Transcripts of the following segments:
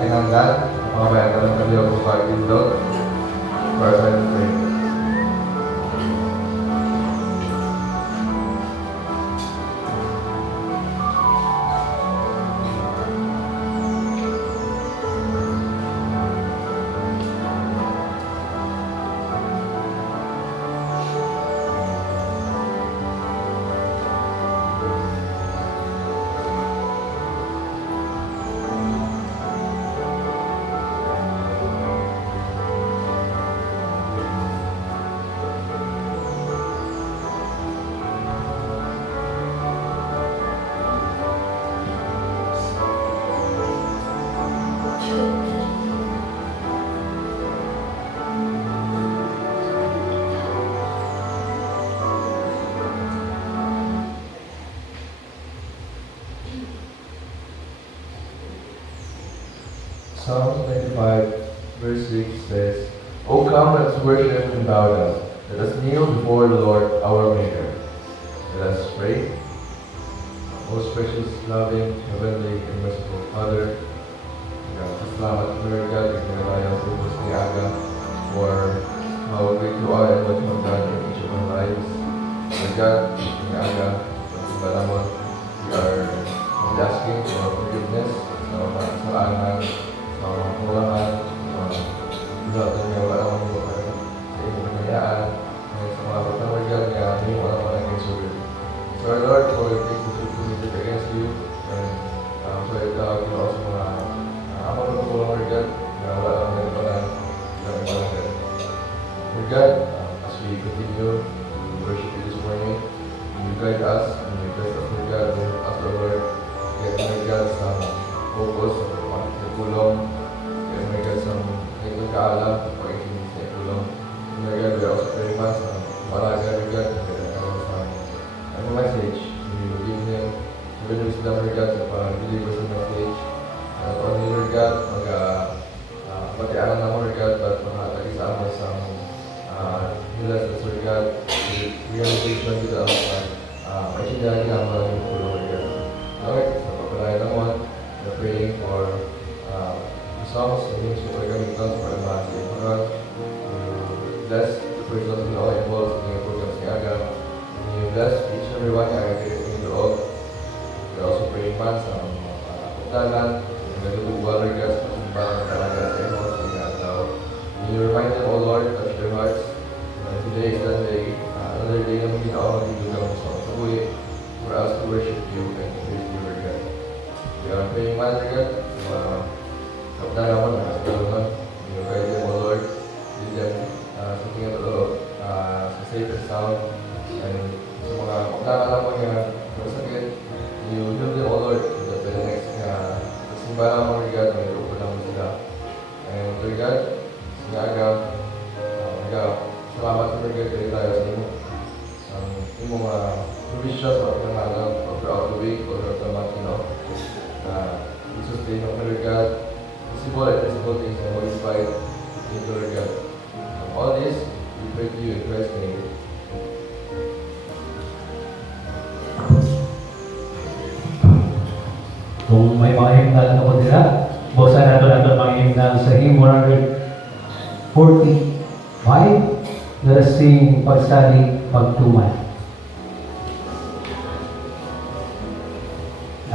kinanggan, mga bayan na lang kami ako pag-indot para sa pray. Psalm 25, verse 6 says, O come, let us worship and bow down. Let us kneel before the Lord our Maker. Let us pray. Most precious, loving, heavenly, and merciful Father, salamat Lord God, nagkakalayang sa ubos ni Aga for how great you are and what you have done in each of our lives. Lord God, ni Aga, sa naman, we are asking for forgiveness sa mga kasalanan, sa mga kulangan, lahat ng mga wala naman mo sa iyong pinayaan, sa mga batang Lord God, nga hindi mo alam ang naging so our Lord, for the things that we committed against you, and for the tawag mo sa mga ako na tulong Lord God, na wala naman nito na ilang ibalagay. Lord God, as we continue to worship you this morning, you guide us, and you bless us Lord God, and help us Lord, get Lord God sa focus, sa kulong, get Lord God sa nagkakaalam, sa pag-ikinig sa kulong. Lord God, we also pray mas sa malaga Lord God, ang message, you give them the wisdom Lord God sa pag-deliver sa message. At only Lord God, mag-patianan na mo Lord God, at makatagi sa amin sa hilas sa Lord God, realization dito ang pagsindahan na mga yung pulo Lord God. Okay, sa pagpalayan naman, we're praying for the songs and hymns na gamitan para mga siya. Bless the persons na all involved in the programs ni Aga. You bless each and everyone yang ada di loob. We also pray man sa mga pagdalan, nagduduwa Lord God sa pagsimbahan talaga sa iyo sa mga tao. You remind them, O Lord, touch their hearts. Today is Sunday, another day na magiging magiging sa kabuhi for us to worship you and to praise you, Lord God. We are praying man, Lord God, sa mga kapdalan mo na sa kalungan. You guide them, O Lord, lead them sa tingin loob, sa safe and sound, and sa mga kapdalan mo niya masakit, you heal them, O Lord, so that by the next simbahan mo, Lord God, may lupo lang sila. And Lord God, sinaga, salamat Lord God, kayo tayo sa imo. Ang imo mga provisions o pinangalan throughout the week or throughout the month, Jesus, day of Lord God, visible and visible things and modified in Lord God. All this, we pray to you in Christ's name. Kung may mga himnal na po nila, busan natin mga himnal sa hymn 145, let us sing Pagsalig Pagtuman.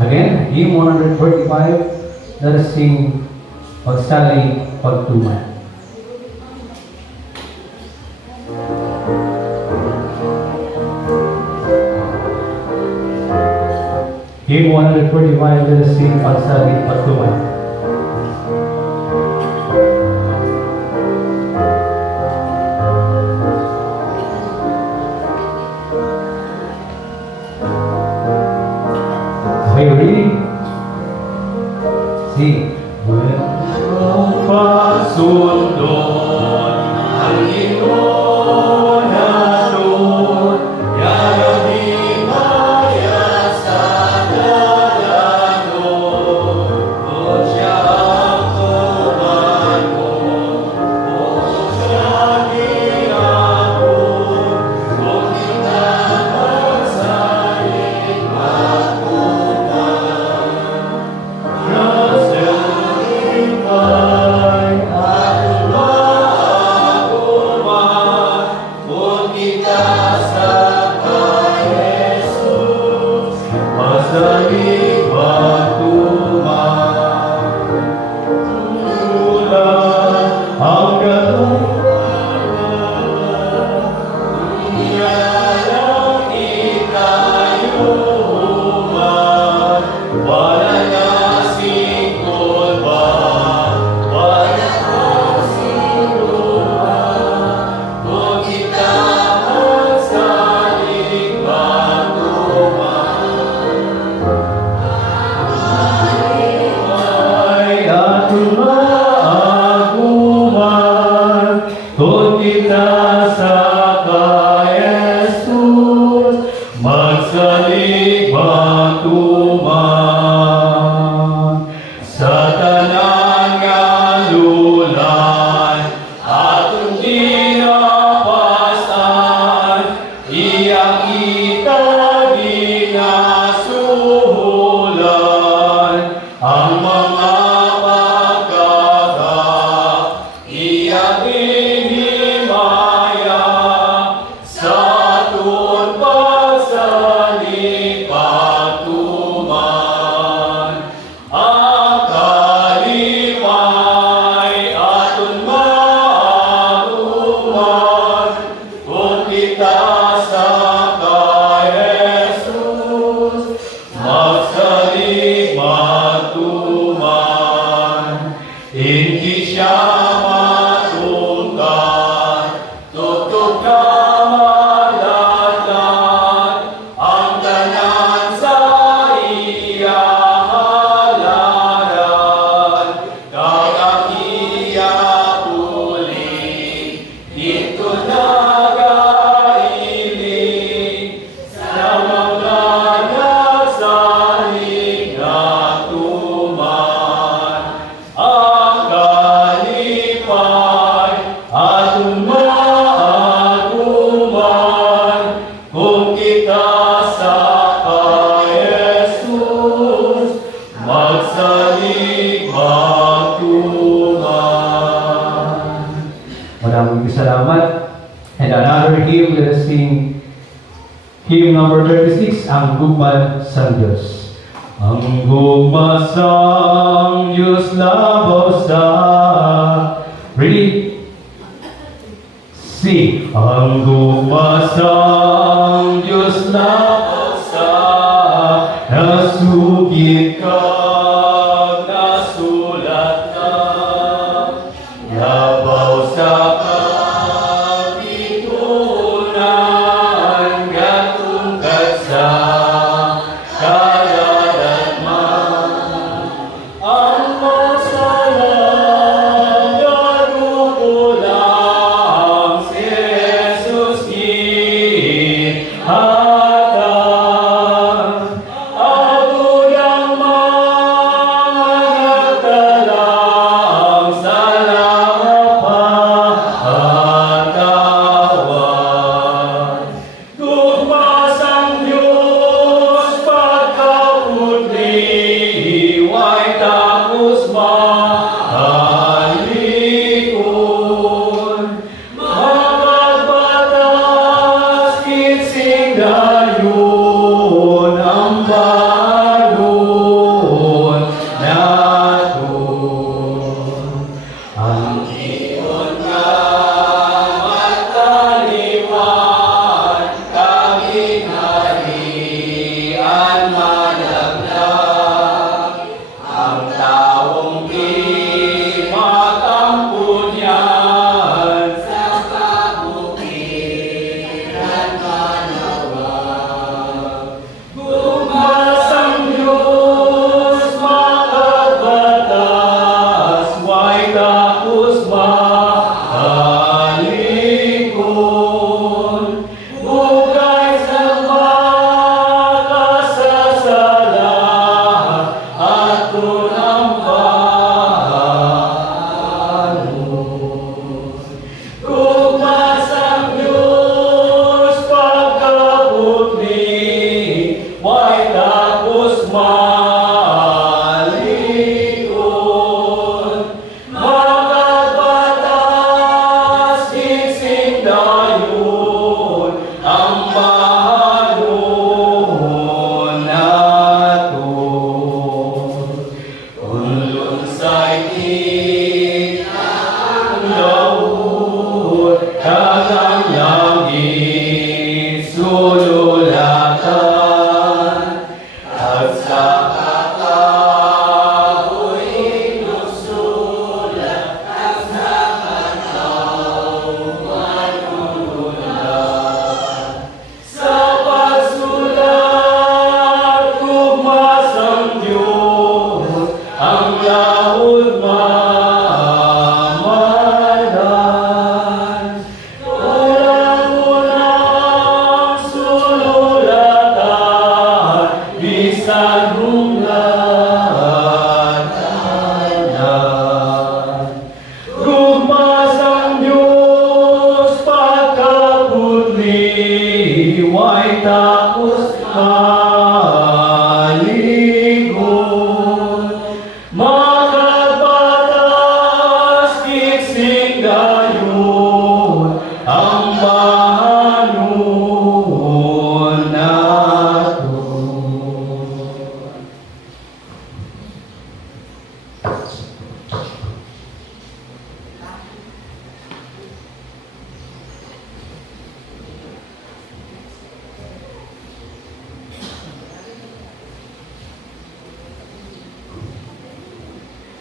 Again, hymn 145, let us sing Pagsalig Pagtuman. Hymn 145, let us sing Pagsalig Pagtuman. Are you ready? Sing. Pasundon ang Ginoo naton, yarami maya sa dalanon, o siya ang tumanon, o siya ginapon, o kinapon sa igmatunan. Nasa'y Hindi siya matungkad, tutok na malatag, ang tanan sa iya halaran. Kag ang iya puli, dito nagailing, sa mga nasalig na tuman. Ang kalipay at umaaguman, kung kita sa Jesus, magsalig magtuman. Maraming salamat. And another hymn, let us sing hymn number 36, Ang Gugma sang Diyos. Ang gugma sang Diyos labaw sa ready? Si ang gugma sang Diyos labaw sa nasugid ka nasulat na labaw sa kapitunan gatungkad sa kaladagman. Ang masalang nadukulang si Jesus hata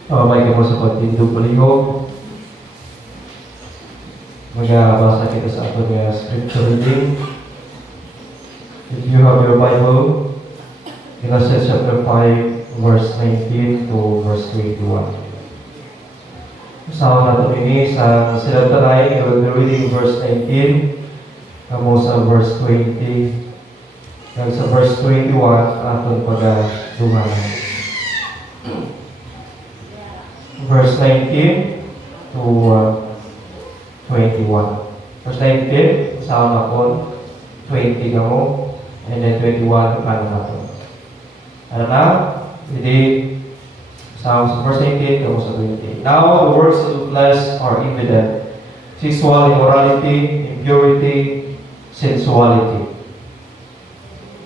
May ka po sa pagtindog palihog. Magbasa kita sa ato nga scripture reading. If you have your Bible, Genesis chapter 5, verse 19 to verse 21. Usahaw natin ini sa silang tanay, I will be reading verse 19, kamo sa verse 20, kag sa verse 21, atong pag-dunganan. Verse 19 to 21. Verse 19, usahaw na po, 20 kamo, and then 21, kano na po. Ano na? Hindi, sa verse 19, kamo sa 20. Now the works of the flesh are evident: sexual immorality, impurity, sensuality,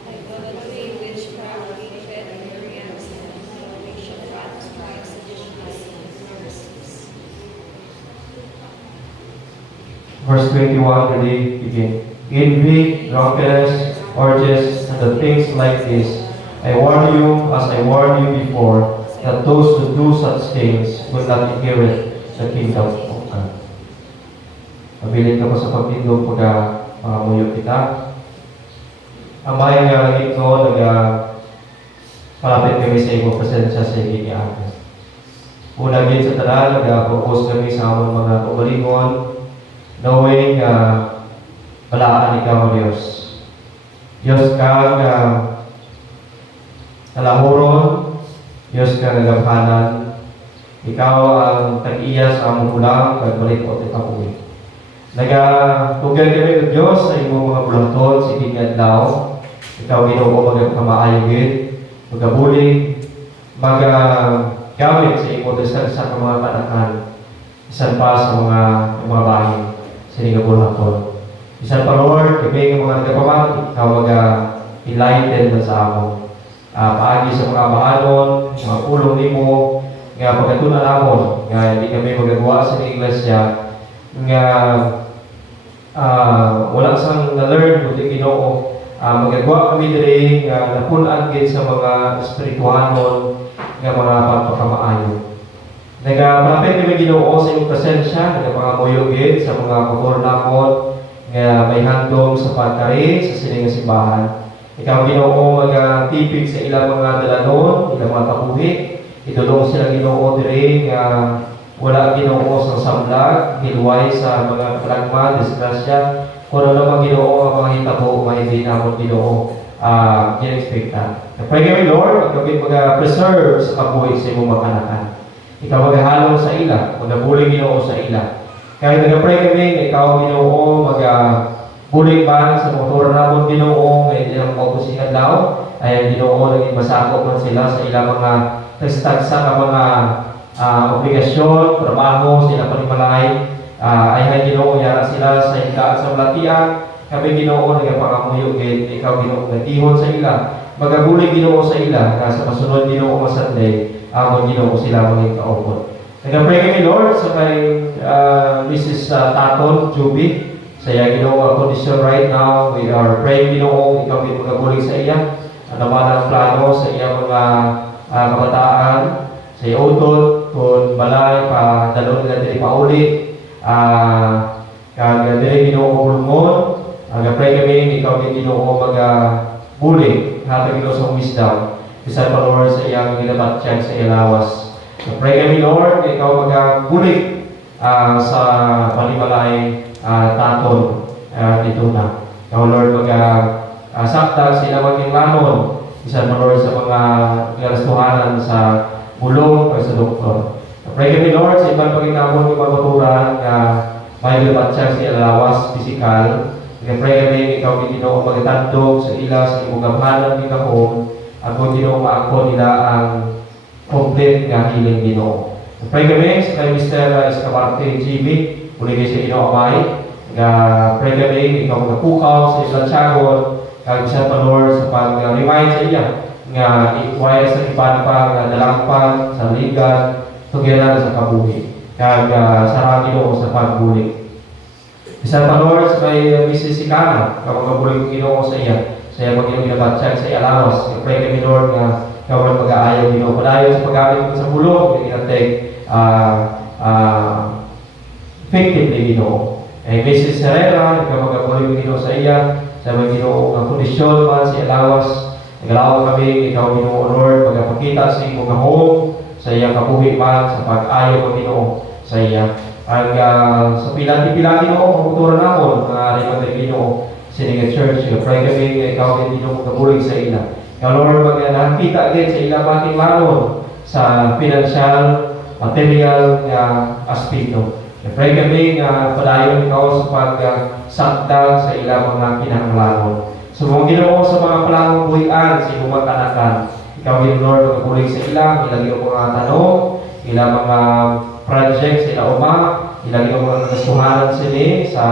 idolatry, witchcraft, hatred, variance, and fornication, wrath, strife, sedition, heresies. verse 21 really begin. Envy, drunkenness, orgies, and the things like this. I warn you, as I warned you before, that those who do such things will not inherit the kingdom of God. Mabilin ka pa sa pagtindog pagka muyo kita. Amay nga langit ko, palapit kami sa iyong presensya sa iyong iyakas. Una din sa tanan, nag-propose kami sa among mga umalingon, knowing balaan ikaw, Diyos. Diyos ka nalahuron, Diyos ka nagaphanan, ikaw ang tag-iya sa among ulang, kagbalik o tikapuwi. Nagatugan kami ng Diyos sa imong mga bulaton, sige adlaw, ikaw Ginoo magkamaayon, magabulig, magagamit sa imong sa mga kanakan, isan pa sa mga bahay, sa mga bulaton. Isan pa, Lord, kami ng mga nagkapamat, ikaw mag-enlighten sa amon. Paagi sa mga baanon, mga pulong nimo, nga pagkatunan namon, nga hindi kami magagawa sa iglesia, nga wala sang na-learn, kundi Ginoo, magagawa kami diri, nga napunan gid sa mga espirituhanon, nga mga pagpakamaayon. Nagapalapit kami Ginoo sa iyong presensya, nagapangamuyog gid sa mga motor namon, nga may handong sa pagkari sa sining simbahan. Ikaw Ginoo magtipig sa ilang mga dalanon, ilang mga kabuhi. Itulong sila Ginoo diri nga wala Ginoo sa sablag, hilway sa mga kalagma, disgrasya. Kung ano naman Ginoo ang mga hitabo, hindi namon Ginoo ginexpecta. Pray kami Lord, kami mag-preserve sa kabuhi sa imong mga kanakan. Ikaw maghalong sa ila, magabulig Ginoo sa ila. Kaya nag-pray kami na ikaw Ginoo bulig ba sa motor namon Ginoo nga hindi lang mabusingan daw ay Ginoo naging masakop man sila sa ilang mga tagsa nga mga obligasyon, trabaho sila panimalay ay Ginoo yara sila sa ika sa malatian kami Ginoo nagapangamuyo gid ikaw Ginoo nagihon sa ila magabulig Ginoo sa ila sa masunod Ginoo nga Sunday amon Ginoo sila maging kaupod. Nag-pray kami Lord sa kay Mrs. Taton Juby. Saya Ginoo ang condition right now. We are praying Ginoo, ikaw din magabulig sa iya. Ano man ang plano sa iya mga kabataan, sa iya utol, kung balay, dalon nila dili pauli. Kag dili Ginoo bulungon. Nag-pray kami, ikaw din Ginoo magabulig. Hatag Ginoo sa wisdom. Bisan pa Lord sa iyang ginabatyan sa iya lawas. Nag-pray kami Lord, ikaw magabulig sa panimalay taton dito na. Ikaw Lord sakta sila maging lanon isan mo Lord sa mga garastuhanan sa bulong o sa doktor. Pray kami Lord sa ibang pagkinamon ng mga maturan na may libatsyang sa alawas, pisikal. Pray kami ikaw Ginoo magtandog sa ila sa imong gamhanan ni kahon at kung Ginoo maako nila ang complete nga healing Ginoo. Pray kami sa kay Mr. Escabarte GB uli kayo sa Ginoo amay. Pray kami, ikaw magpukaw sa ilang tiyagon, kag siya pa Lord sa pag-remind sa iya, nga ikwaya sa ipan pa, nga dalangpan, sa ligan, tugiran sa kabuhi, kag sarang Ginoo sa pagbulig. Isa pa Lord sa kay Mrs. Sikana, kapag kabulig Ginoo sa iya, sa iya mag-inabatsyag sa iya lawas. Pray kami Lord nga ikaw ang mag-aayaw Ginoo. Padayon sa paggamit mo sa bulong, ginateg effectively Ginoo. Mrs. Herrera, ikaw magabuloy mo Ginoo sa iya, sa mga Ginoo nga kondisyon man sa lawas. Nagalaw kami, ikaw Ginoo Lord, magpakita sa iyong mga home, sa iyang kabuhi man, sa pag-ayaw mo Ginoo sa iya. Ang sa pilang-pilang Ginoo, mabuturan ako, mga rin Ginoo, Sininga Church, pray kami, ikaw din Ginoo magabuloy sa ila. Ikaw Lord, nakita din sa ilang ating laron sa financial, material aspekto. Pray kami nga padayon ikaw sa pagsakdal sa ilang mga kinahanglanon. So mga Ginoo sa mga palangong buhian sa iyong mga kanakan, ikaw din Lord magabulig sa ilang iyong mga tanong, ilang mga projects sa ilang ilang iyong mga kasuhanan sila sa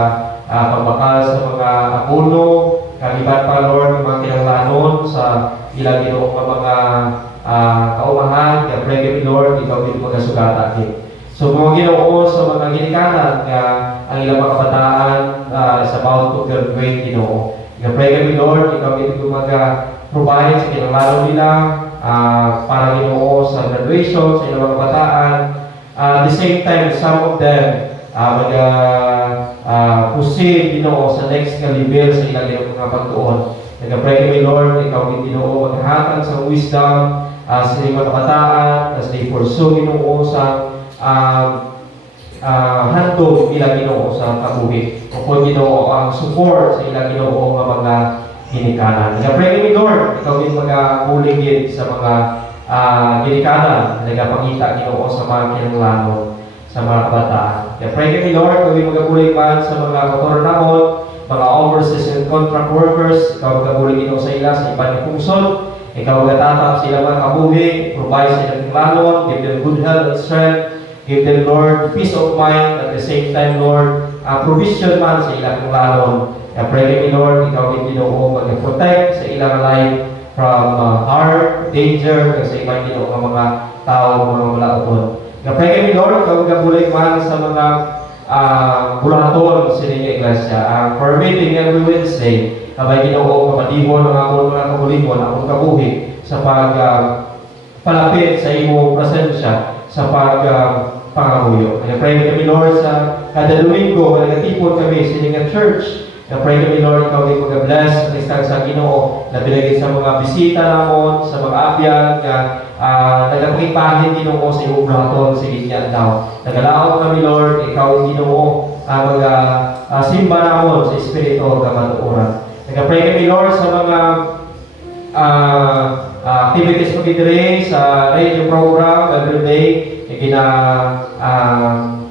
pagbakal sa mga apuno, kaliban pa Lord mga kinahanglanon sa ilang iyong mga kaumahan. Kaya pray kami Lord, ikaw din magasugata din. So mga Ginoo sa mga ginikanan nga ang ilang mga kabataan sa about to graduate Ginoo. Pray kami Lord, ikaw din mag-provide sa kinahanglan nila para Ginoo sa graduation sa ilang mga kabataan. At the same time, some of them mag-proceed Ginoo sa next level sa ilang mga pagtuon. Pray kami Lord, ikaw din Ginoo maghatag sa wisdom sa ilang mga kabataan as they pursue Ginoo sa handog nila Ginoo sa kabuhi. Kung Ginoo ang support sa ilang Ginoo nga mga ginikanan. Pray kami Lord, ikaw din magabulig sa mga ginikanan, nagapangita Ginoo sa mga kinahanglanon sa mga kabataan. Pray kami Lord, ikaw din magabulig man sa mga motornahon, mga overseas and contract workers, ikaw magabulig Ginoo sa ila sa ibang pungsod. Ikaw magatatap sila mga kabuhi, provide sa ilang kinahanglanon, give them good health and strength. Give them, Lord, peace of mind at the same time, Lord, provision man sa ilang kinahanglanon. Pray kami, Lord, ikaw din Ginoo mag-protect sa ilang life from harm, danger, sa ibang Ginoo ng mga tao, mga malauton. Pray kami, Lord, ikaw magabulig man sa mga bulaton sa inyong iglesia. For meeting every Wednesday, kabay Ginoo kamadibon ang among mga kabuligon, among kabuhi sa palapit sa imong presensya sa pangamuyo. Pray kami Lord sa kada Domingo, nagatipon kami sa inyong church. Pray kami Lord, ikaw din mag-bless at sa Ginoo na binigay sa mga bisita namon, sa mga abyan na nagapagpahin Ginoo sa iyong bulaton sa inyan daw. Nagalaot kami Lord, ikaw Ginoo simba namon sa Espiritu ng matuoran. Pray kami Lord sa mga activities mo gidire sa radio program every day.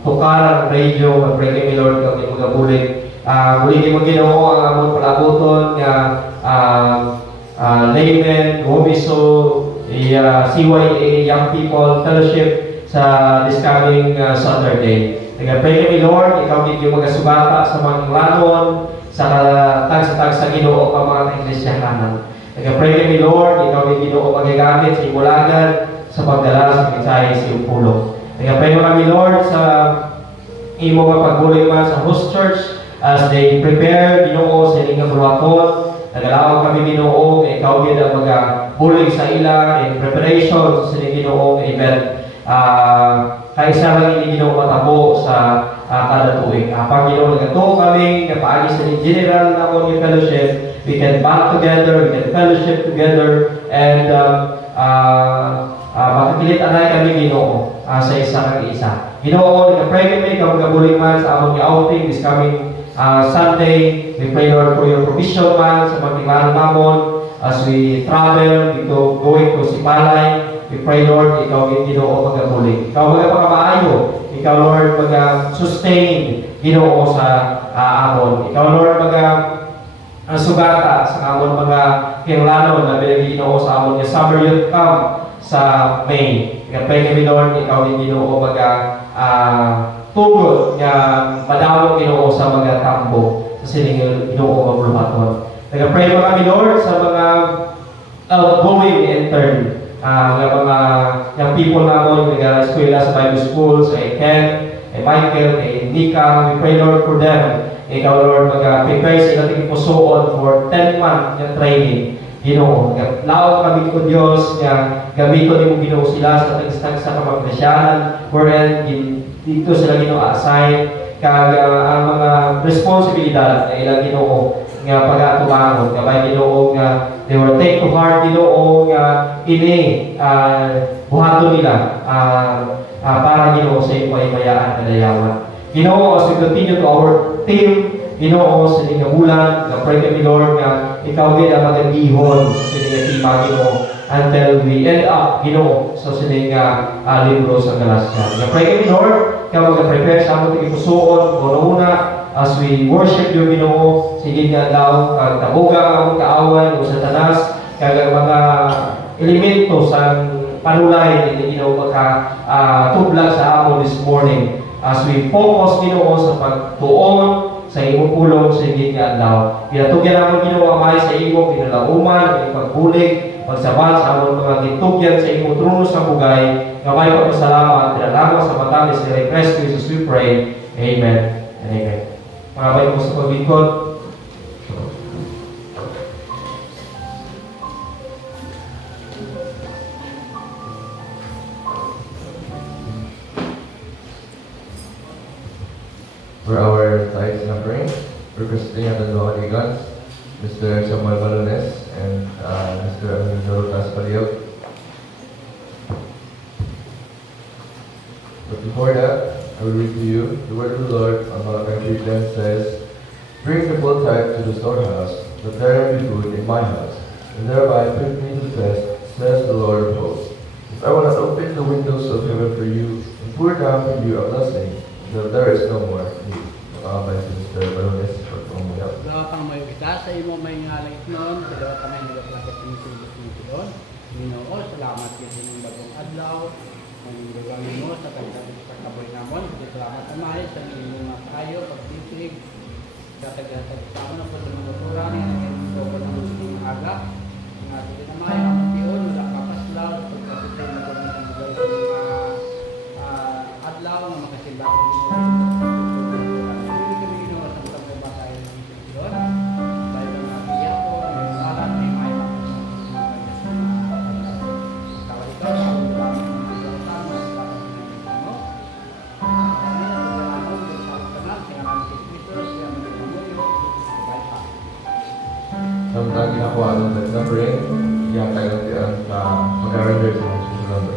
Tukaran radio, pray kami Lord, ikaw din magabulig. Muli mo Ginoo ang among palabuton nga laymen, Womiso, CYA, Young People Fellowship sa this coming Saturday. Pray kami Lord, ikaw din yung magasubata sa mga lanon, sa tag sa Ginoo ka mga kaiglesyaanan. Pray kami Lord, ikaw din Ginoo magagamit sa imulagan sa pagdala sa mensahe sa iyong pulong. Pray kami Lord sa imo nga pagbulig man sa host church as they prepare Ginoo sa ilang bulwaton. Nagalaw kami Ginoo, ikaw din ang magabulig sa ila in preparation sa ilang Ginoo event. Kaisa lang ini Ginoo matabo sa kada tuig. Pag Ginoo nagato kami kapaagi sa general na mo fellowship, we can band together, we can fellowship together, and makakilit anay kami Ginoo sa isa kag isa. Ginoo, nagpray kami kung gabulig man sa among outing this coming Sunday. We pray Lord for your provision man sa pagtinglanan namon as we travel dito going to Sipalay. We pray Lord, ikaw Ginoo magabulig. Ikaw magapakabaayo, ikaw Lord mag-sustain Ginoo sa amon. Ikaw Lord sugata sa amon mga kinahanglanon na binigay Ginoo sa amon nga summer youth camp sa May. Pray kami Lord, ikaw din Ginoo tugod nga madawat Ginoo sa mga tambo sa sining Ginoo mabuluhaton. Pray mo kami Lord sa mga outgoing intern, mga young people namon nga eskwela sa Bible School, sa Ken, Michael, Nika. We pray Lord for them. Ikaw Lord mag-prepare sila ting pusoon for 10 months ng training Ginoo. Laot kami ko Dios nga gamiton nimo Ginoo sila sa tagstag sa kamagkasyanan wherein dito sila Ginoo assign kag ang mga responsibilidad na ilang Ginoo nga pagatubangon kabay Ginoo nga they will take to heart Ginoo nga ini buhaton nila para Ginoo sa iyong paypayaan kadayawan. Ginoo, as we continue to our team, Ginoo, sa inyong nabulan, na-pray kami Lord nga ikaw din ang magandihon sa inyong tima Ginoo until we end up Ginoo sa inyong libro sa Galacia. Na-pray kami Lord nga mag-prepare sa among tigipusoon una as we worship you Ginoo, sige nga daw kag tabuga ang among kaaway o Satanas kag mga elemento sa panulay ni Ginoo tublag sa amon this morning as we focus Ginoo sa pagtuon sa imong pulong sa higit nga adlaw. Pinatugyan namon Ginoo amay sa imong kinalauman, imong pagbulig, pagsabat sa among mga gitugyan sa imong trono sa bugay. Nga may pagpasalamat tinatawag sa matamis ni Christ Jesus we pray. Amen and amen. Mga bayi mo sa paglingkod. For our tithes and offering, requesting at the Lohaligans, Mr. Samuel Balones and Mr. Amino Taspaliog. But before that, I will read to you the word of the Lord on Malachi 3:10 says, "Bring the full tithe to the storehouse, that there may be food in my house, and thereby put me to the test, says the Lord of hosts. If I will not open the windows of heaven for you, and pour down for you a blessing, until there is no more need." By Mr. Balones for Umuyaw. Dawa pang may kita sa imo may ngalangit noon, dawa pa may nagaplakit ng silbot nito doon. Ginoo, salamat sa inyong bagong adlaw. Ang gagawin mo sa pagkaboy namon. Salamat amay sa inyong mga kayo, pagtitig. Kataghatag sa amin ang pagkamuturan ng inyong ng mga aga. Ang ating amay, ang tiyon, wala kapaslaw, pagkasitay na kung ang mga adlaw na makasimbahan nyo. Samtang ginakuha ng numbering, yang tayo natin mag-render sa mga susunod.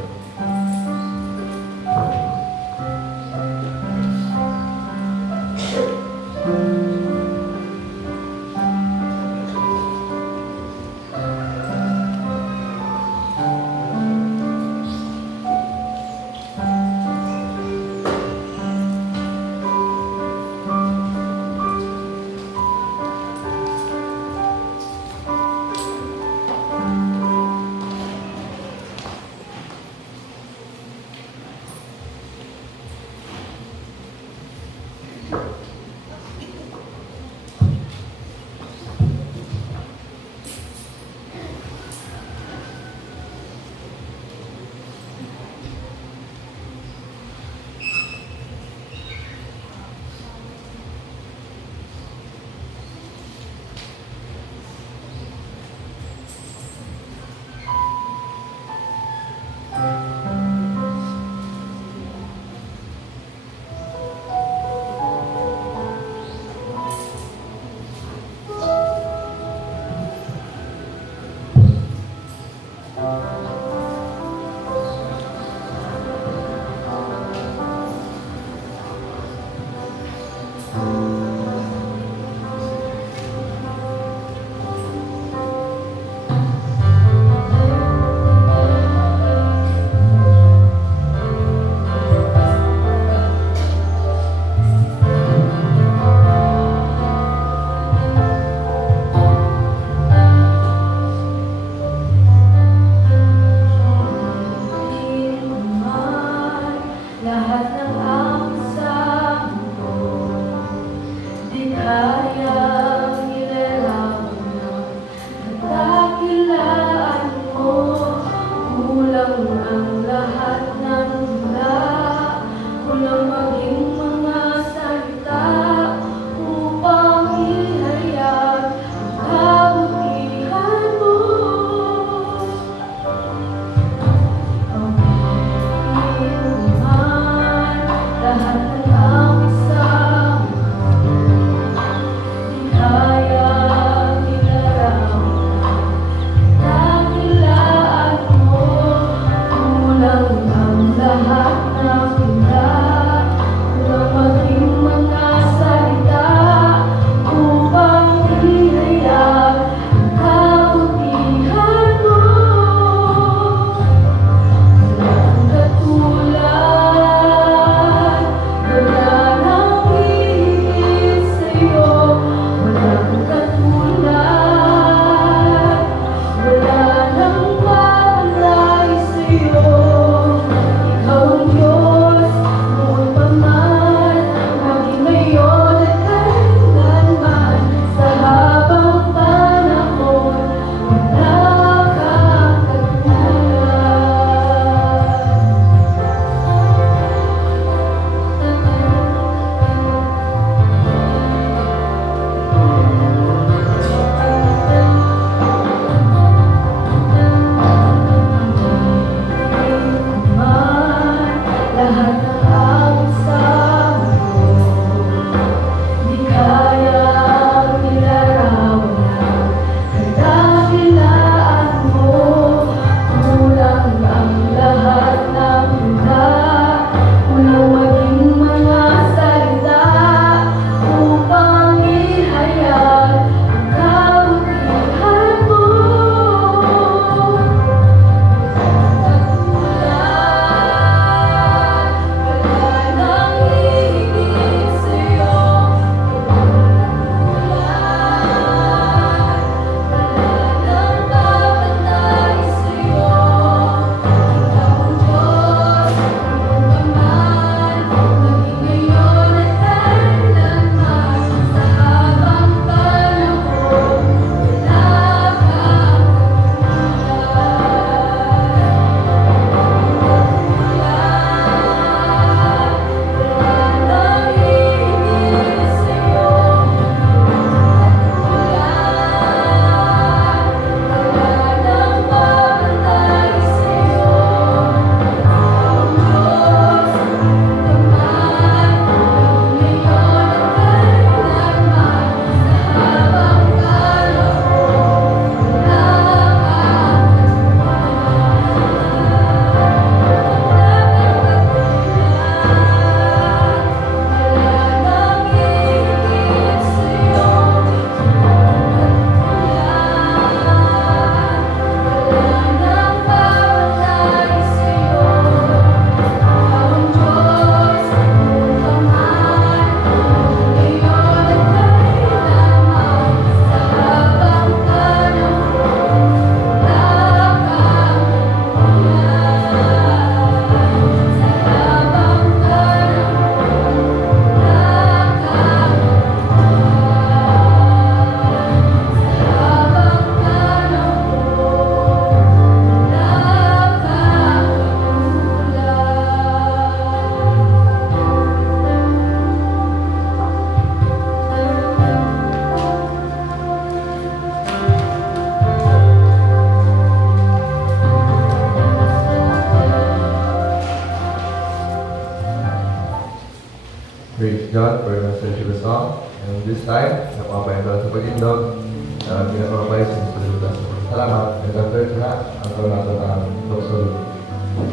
Praise God for the message of the song. And this time, napapayan tayo sa pag-indog. Ginapapay sa Mr. Salamat. And after that, ang taon natin ang Doktor.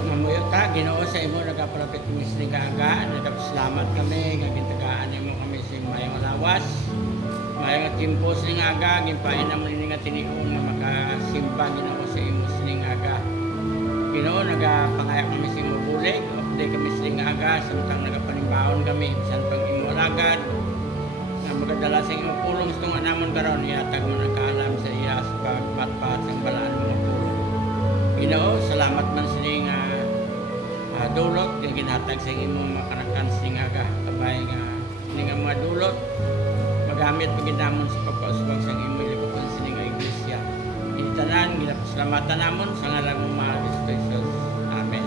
Mamuyot ta, Ginoo sa imo nagapalapit kami sa aga, nagapasalamat kami, nagitagaan imo kami sa mayong lawas. Mayong timpo sa aga, gimpain na mo nga tiniong na makasimba Ginoo sa imo sa aga. Ginoo nagapangayak kami sa imo bulig, upday kami sa aga, samtang nagapanimbaon kami, bisan pang imo lagad. Na magadala sa imo pulong sa tunga namon karon, iatag mo nagkaalam sa iya sa pagpatpat sa balaan mo pulong. Ginoo, salamat man sa dulot yung ginatag sa imong makanakan sa aga kabay nga nga mga dulot magamit paginamon sa pagpausbang sa imong ilipapon sa nga iglesia initanan ginapasalamatan namon sa ngalan ng mga Kristo Jesus. Amen.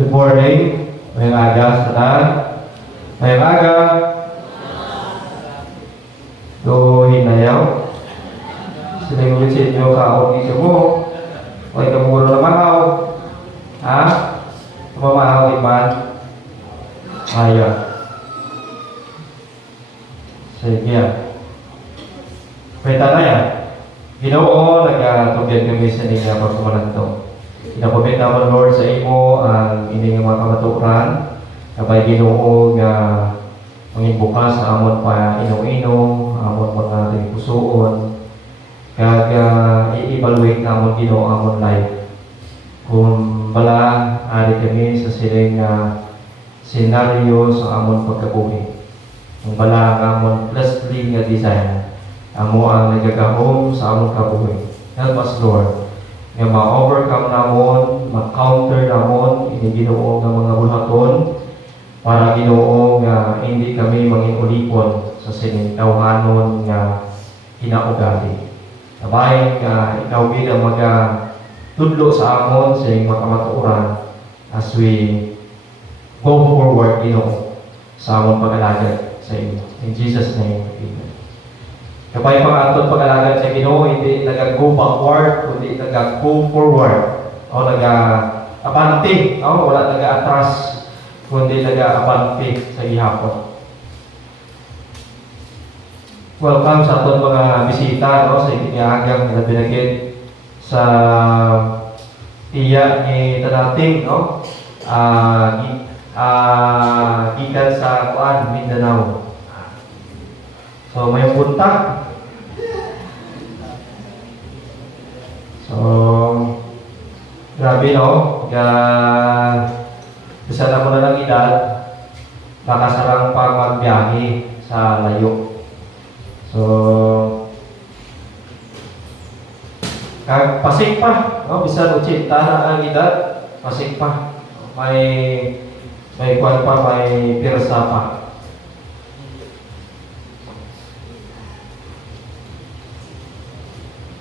Good morning. Mayang aga sa tanan. Mayang aga. Do hinayaw. Sila yung ulit nyo kaon dito mo. Huwag ka muro na mahaw. Ha? Mamahaw iman. Ayaw. Sige. May tanay Ginoo, nag-tugyan kami sa niya pagkumananto. Inapamit naman Lord sa imo ang ining mga kamaturan. Kapay Ginoo nga mangin bukas sa amon pa ino-ino, amon mga pusoon. Kag i-evaluate namon Ginoo amon life. Kung bala ari kami sa siling senaryo sa amon pagkabuhi. Kung bala ang amon fleshly nga design, amo ang nagagahom sa amon kabuhi. Help us Lord nga ma-overcome namon, ma-counter namon ini Ginoo nga mga bulhaton para Ginoo nga hindi kami manginulipon sa sinintawhanon nga kinaugali. Sabay nga ikaw bilang tudlo sa amon sa iyong makamaturan as we go forward Ginoo sa amon pag-alagad sa inyo. In Jesus' name, amen. Kapay pang-atod pag-alagad sa Ginoo, hindi nag-go backward, kundi nag-go forward. O nag-abante, wala nag-atras, kundi nag-abante sa ihapon. Welcome sa aton mga bisita sa itihagang na binagit sa iya ni Tanating, gikan sa Kuan, Mindanao. So, may punta. So, grabe bisa na mo na ng edad, makasarang pang magbiyahe sa layo. So, pasig pa, bisa 80 na ang edad, pasig pa. May kuwan pa, may pirsa pa.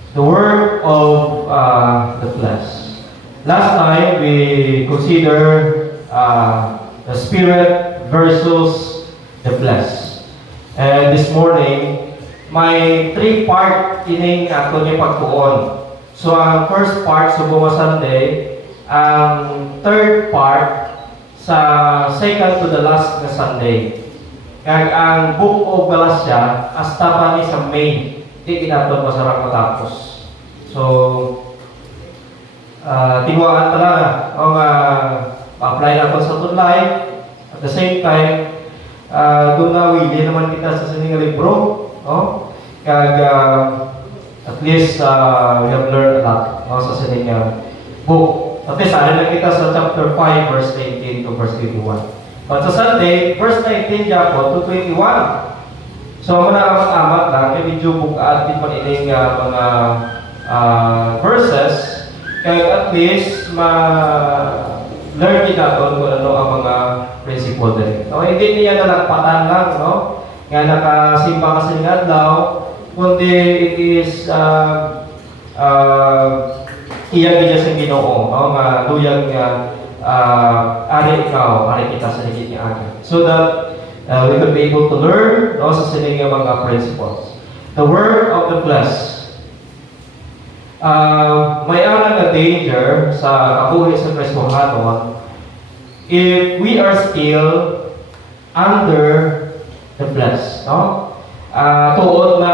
The work of the flesh. Last time we considered the spirit versus the flesh. And this morning, may 3-part ining ato ni pagtuon. So ang first part sa buong Sunday, ang third part sa second to the last na Sunday. Kag ang Book of Galatia hasta pa ni sa May, di ginaton masarap matapos. So tiwaan talaga o apply natin sa aton life. At the same time, doon na wili naman kita sa sining libro, kag at least we have learned a lot sa sining book At least, sali lang kita sa chapter 5, verse 19 to verse 21. But sa Sunday, verse 19 po to 21. So, muna amat lang, kaya medyo bukaan din pa ining mga verses, kaya at least learn din natin kung ano ang mga principle din. So, hindi niya nalagpatan lang, no? Nga nakasimba kasi ng adlaw, kundi it is iyan niya sa Ginoo, no? Nga luyang ari ikaw, ari kita sa ligid niya akin. So that we could be able to learn, no, sa sining mga principles. The word of the flesh. May nga danger sa kabuhi sa Kristohanon if we are still under the flesh, no? Tuod na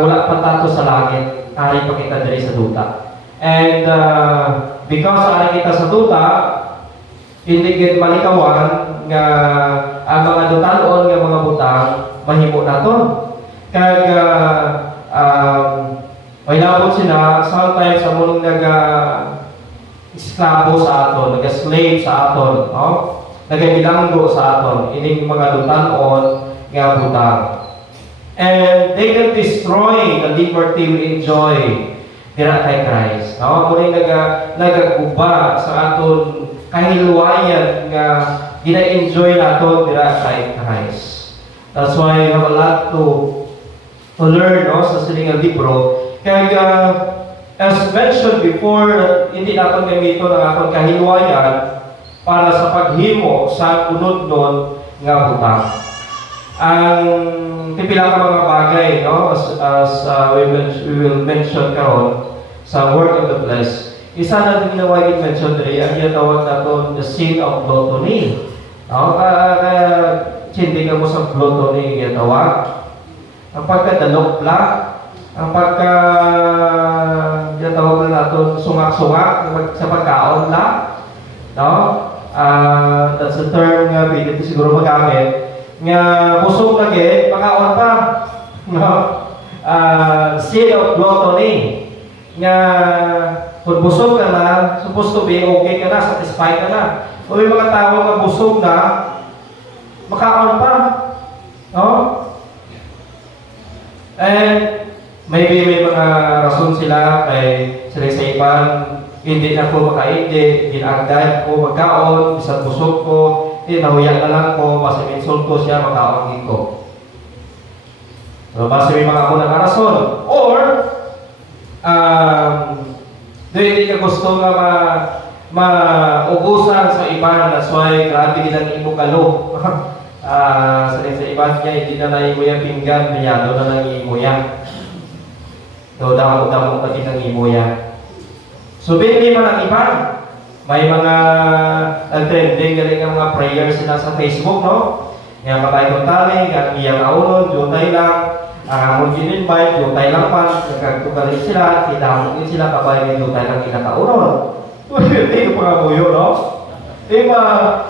wala pa tato sa langit, ari pa kita diri sa duta. And because ari kita sa duta, hindi gid malikawan nga ang mga dutanon nga mga butang mahimo naton. Kag may labot sila, sometimes sa mulong nag-esklabo sa aton, nag-slave sa aton, no? Nag-bilanggo sa aton, ining mga dutanon nga butang. And they can destroy the liberty we enjoy dira kay Christ. No? Muli nagaguba sa aton kahiluwayan nga gina-enjoy naton dira kay Christ. That's why we have a lot to learn, no, sa sining libro. Kaya as mentioned before, hindi natin gamito ng akong kahiluwayan para sa paghimo sa unod-nod nga butang. Ang pipila ka mga bagay, no, as we will mention karon sa word of the flesh. Isa na din ginawa i-mention diri ang tawag naton the sin of gluttony. No, hindi ka mo sa gluttony yung tawag. Ang pagkadalokla, ang tawag na natin sungak-sungak sa pagkaon lang, no? That's the term nga pwede siguro magamit. Nga busog lagi, pagkaon pa, no? Sin of gluttony. Nga kung busog ka na, supposed to be okay ka na, satisfied ka na. Kung may mga tao na busog na, makaon pa, no? And maybe may mga rason sila kay sila sa iban, hindi na ko makaindi, ginagday ko magkaon, isang busog ko, nahuyan na lang ko, basta minsul ko siya, makaon ko. So, basta may mga unang rason. Or, hindi ka gusto nga maubusan sa iban, that's why grabe nilang imo kalo. Sa iban niya, hindi na naimo yung pinggan, mayado na lang imo yan. So, damo-damo ka din ang imo yan. So, hindi man ang iban. May mga trending galing ang mga prayers sila sa Facebook, no? Nga matay kong tali, nga iyang aunon, jutay lang. Ang gin-invite, jutay lang man. Nagkagtugaling sila, itamugin sila, kabay ng jutay lang kinakaunon. Hindi ko pa buyo, no? Diba,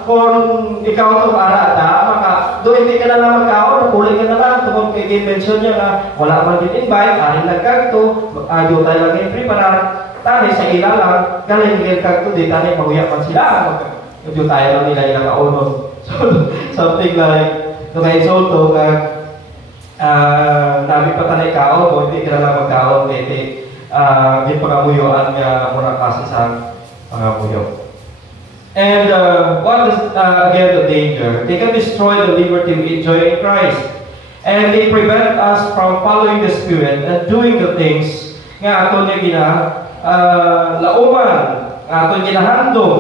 kung ikaw itong arata, doon hindi ka na lang magkaon, nakuling ka na lang, tungkol kay mention niya na wala man din invite, arin lang kagto, ayaw tayo lang yung preparar, tani sa ila lang, galing yung kagto, di tani mahuyak man sila, ayaw tayo lang nila ilang kaunon. So, something like, no kaya insulto, namin pa tanay kaon, o hindi ka na lang magkaon, hindi pangamuyuan nga muna kasi sa pangamuyo. And what is again the danger? They can destroy the liberty we enjoy in Christ, and they prevent us from following the Spirit and doing the things nga ato niya lauman, ato ginahandom.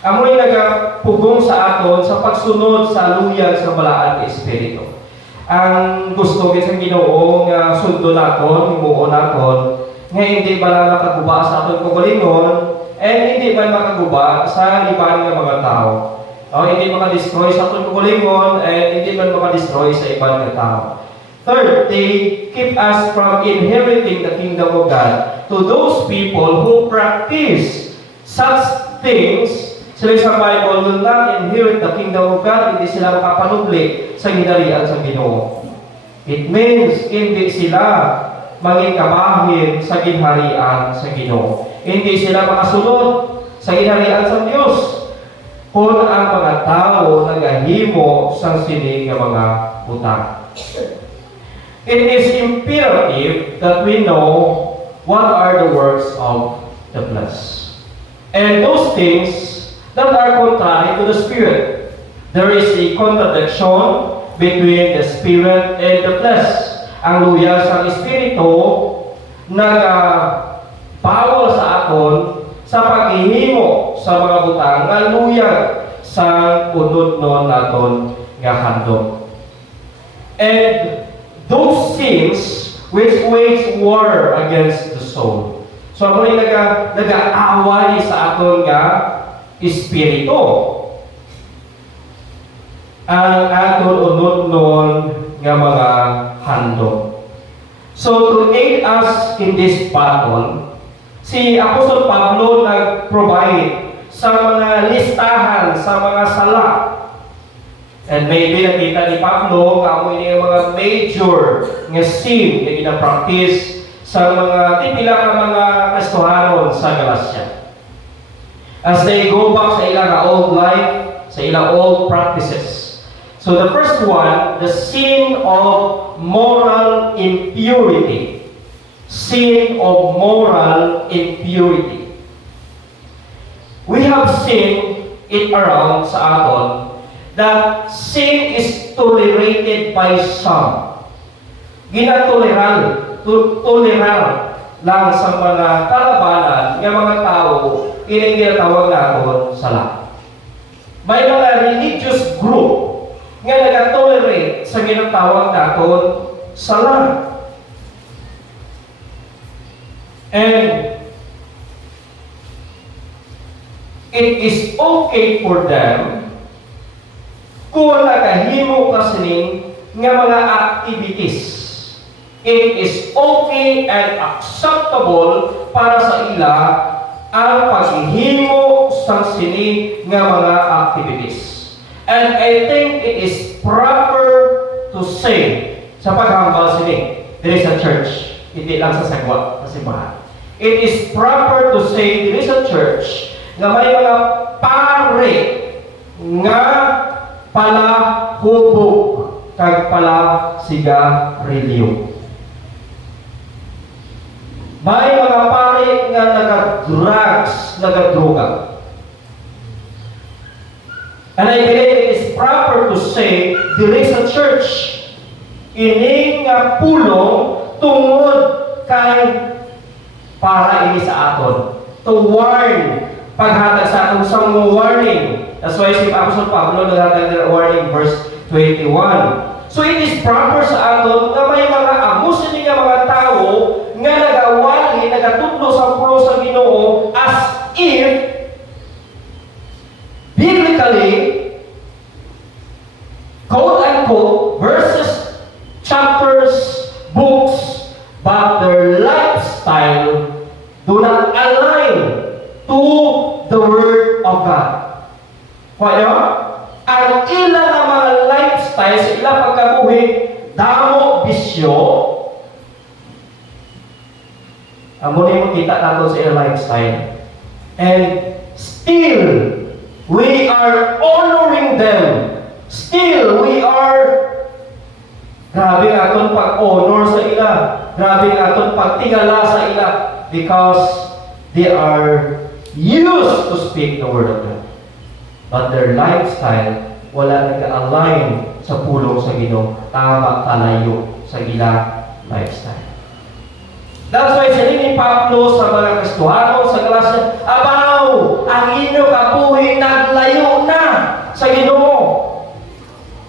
Amoy nagapugong sa aton sa pagsunod sa luyag sa balaan ng Espiritu. Ang gusto sa Ginoo nga sundo naton, himuon naton, nga hindi bala makaguba sa aton kagalingon, and hindi man makaguba sa iban ng mga tao. Hindi maka-destroy sa atong kagalingon, and hindi man maka-destroy sa iban ng tao. Third, they keep us from inheriting the kingdom of God to those people who practice such things. Sila sa Bible will not inherit the kingdom of God, hindi sila makapanubli sa ginarian sa Ginoo. It means hindi sila maging kabahin sa ginharian sa Ginoo. hindi sila makasunod sa ginharian sa Dios kung ang mga tao nagahimo sang sini nga mga butang. It is imperative that we know what are the works of the flesh and those things that are contrary to the Spirit. There is a contradiction between the Spirit and the flesh. Ang luya sa Espiritu bawal sa aton sa paghihimo sa mga butang nga luyag sa unod-non naton nga handog. And those things which wage war against the soul. So ako rin nag-aaway sa aton nga Espiritu. Ang aton unod-non nga mga handog. So to aid us in this battle, si Apostol Pablo nag-provide sa mga listahan, sa mga sala. And maybe nakita ni Pablo nga mo yung mga major nga sin na gina-practice sa mga tipila nga mga Kristohanon sa Galacia. As they go back sa ilang old life, sa ilang old practices. So the first one, the sin of moral impurity. Sin of moral impurity. We have seen it around sa aton that sin is tolerated by some. Ginatoleran lang sa mga kalabanan ng mga tao ining ginatawag naton sala. May mga religious group nga nag-tolerate sa ginatawag naton sala. And it is okay for them kung nakahimo ka sining nga mga activities. It is okay and acceptable para sa ila ang paghihimo sa sini nga mga activities. And I think it is proper to say sa paghambal sini diri sa church, hindi lang sa sagwa sa simbahan. It is proper to say diri sa church nga may mga pare nga pala hubog kag pala sigarilyo. May mga pare nga naga-drugs, naga-droga. And I believe it is proper to say diri sa church ini nga pulong tungod kay para ini sa aton to warn paghatag sa atong sang warning. That's why si Apostol Pablo naghatag ng warning verse 21. So it is proper sa aton nga may mga amos ni nga mga tao nga nagawali nagatudlo sa pulo sa Ginoo as if biblically, quote-unquote, verses, chapters, books, but their lifestyle do not align to the Word of God. Kaya, ang ilang nga mga lifestyle sa ilang pagkabuhi, damo, bisyo, ang muna yung kita natin sa ilang lifestyle. And still, we are honoring them. Still, we are grabe aton pag-honor sa ila. Grabe aton pagtingala sa ila because they are used to speak the word of God. But their lifestyle wala nag-align sa pulong sa Ginoo, tama kalayo sa ila lifestyle. That's why sa ni Pablo sa mga Kristohano sa Galacia, abaw, ang inyo kabuhi naglayo na sa Ginoo.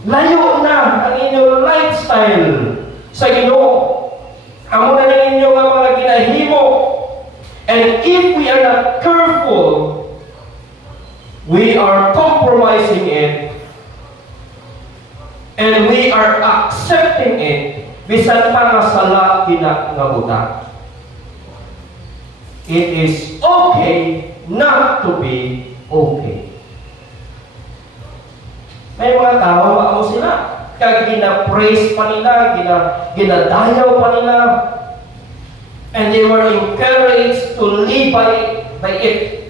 Layo na ang inyong lifestyle sa Ginoo. Amo na ng inyo nga mga ginahimo. And if we are not careful, we are compromising it and we are accepting it bisan pa nga sala kinangabutan. It is okay not to be okay. May mga tao, maamo sila. Kaya gina-praise pa nila, ginadayaw pa nila. And they were encouraged to live by it.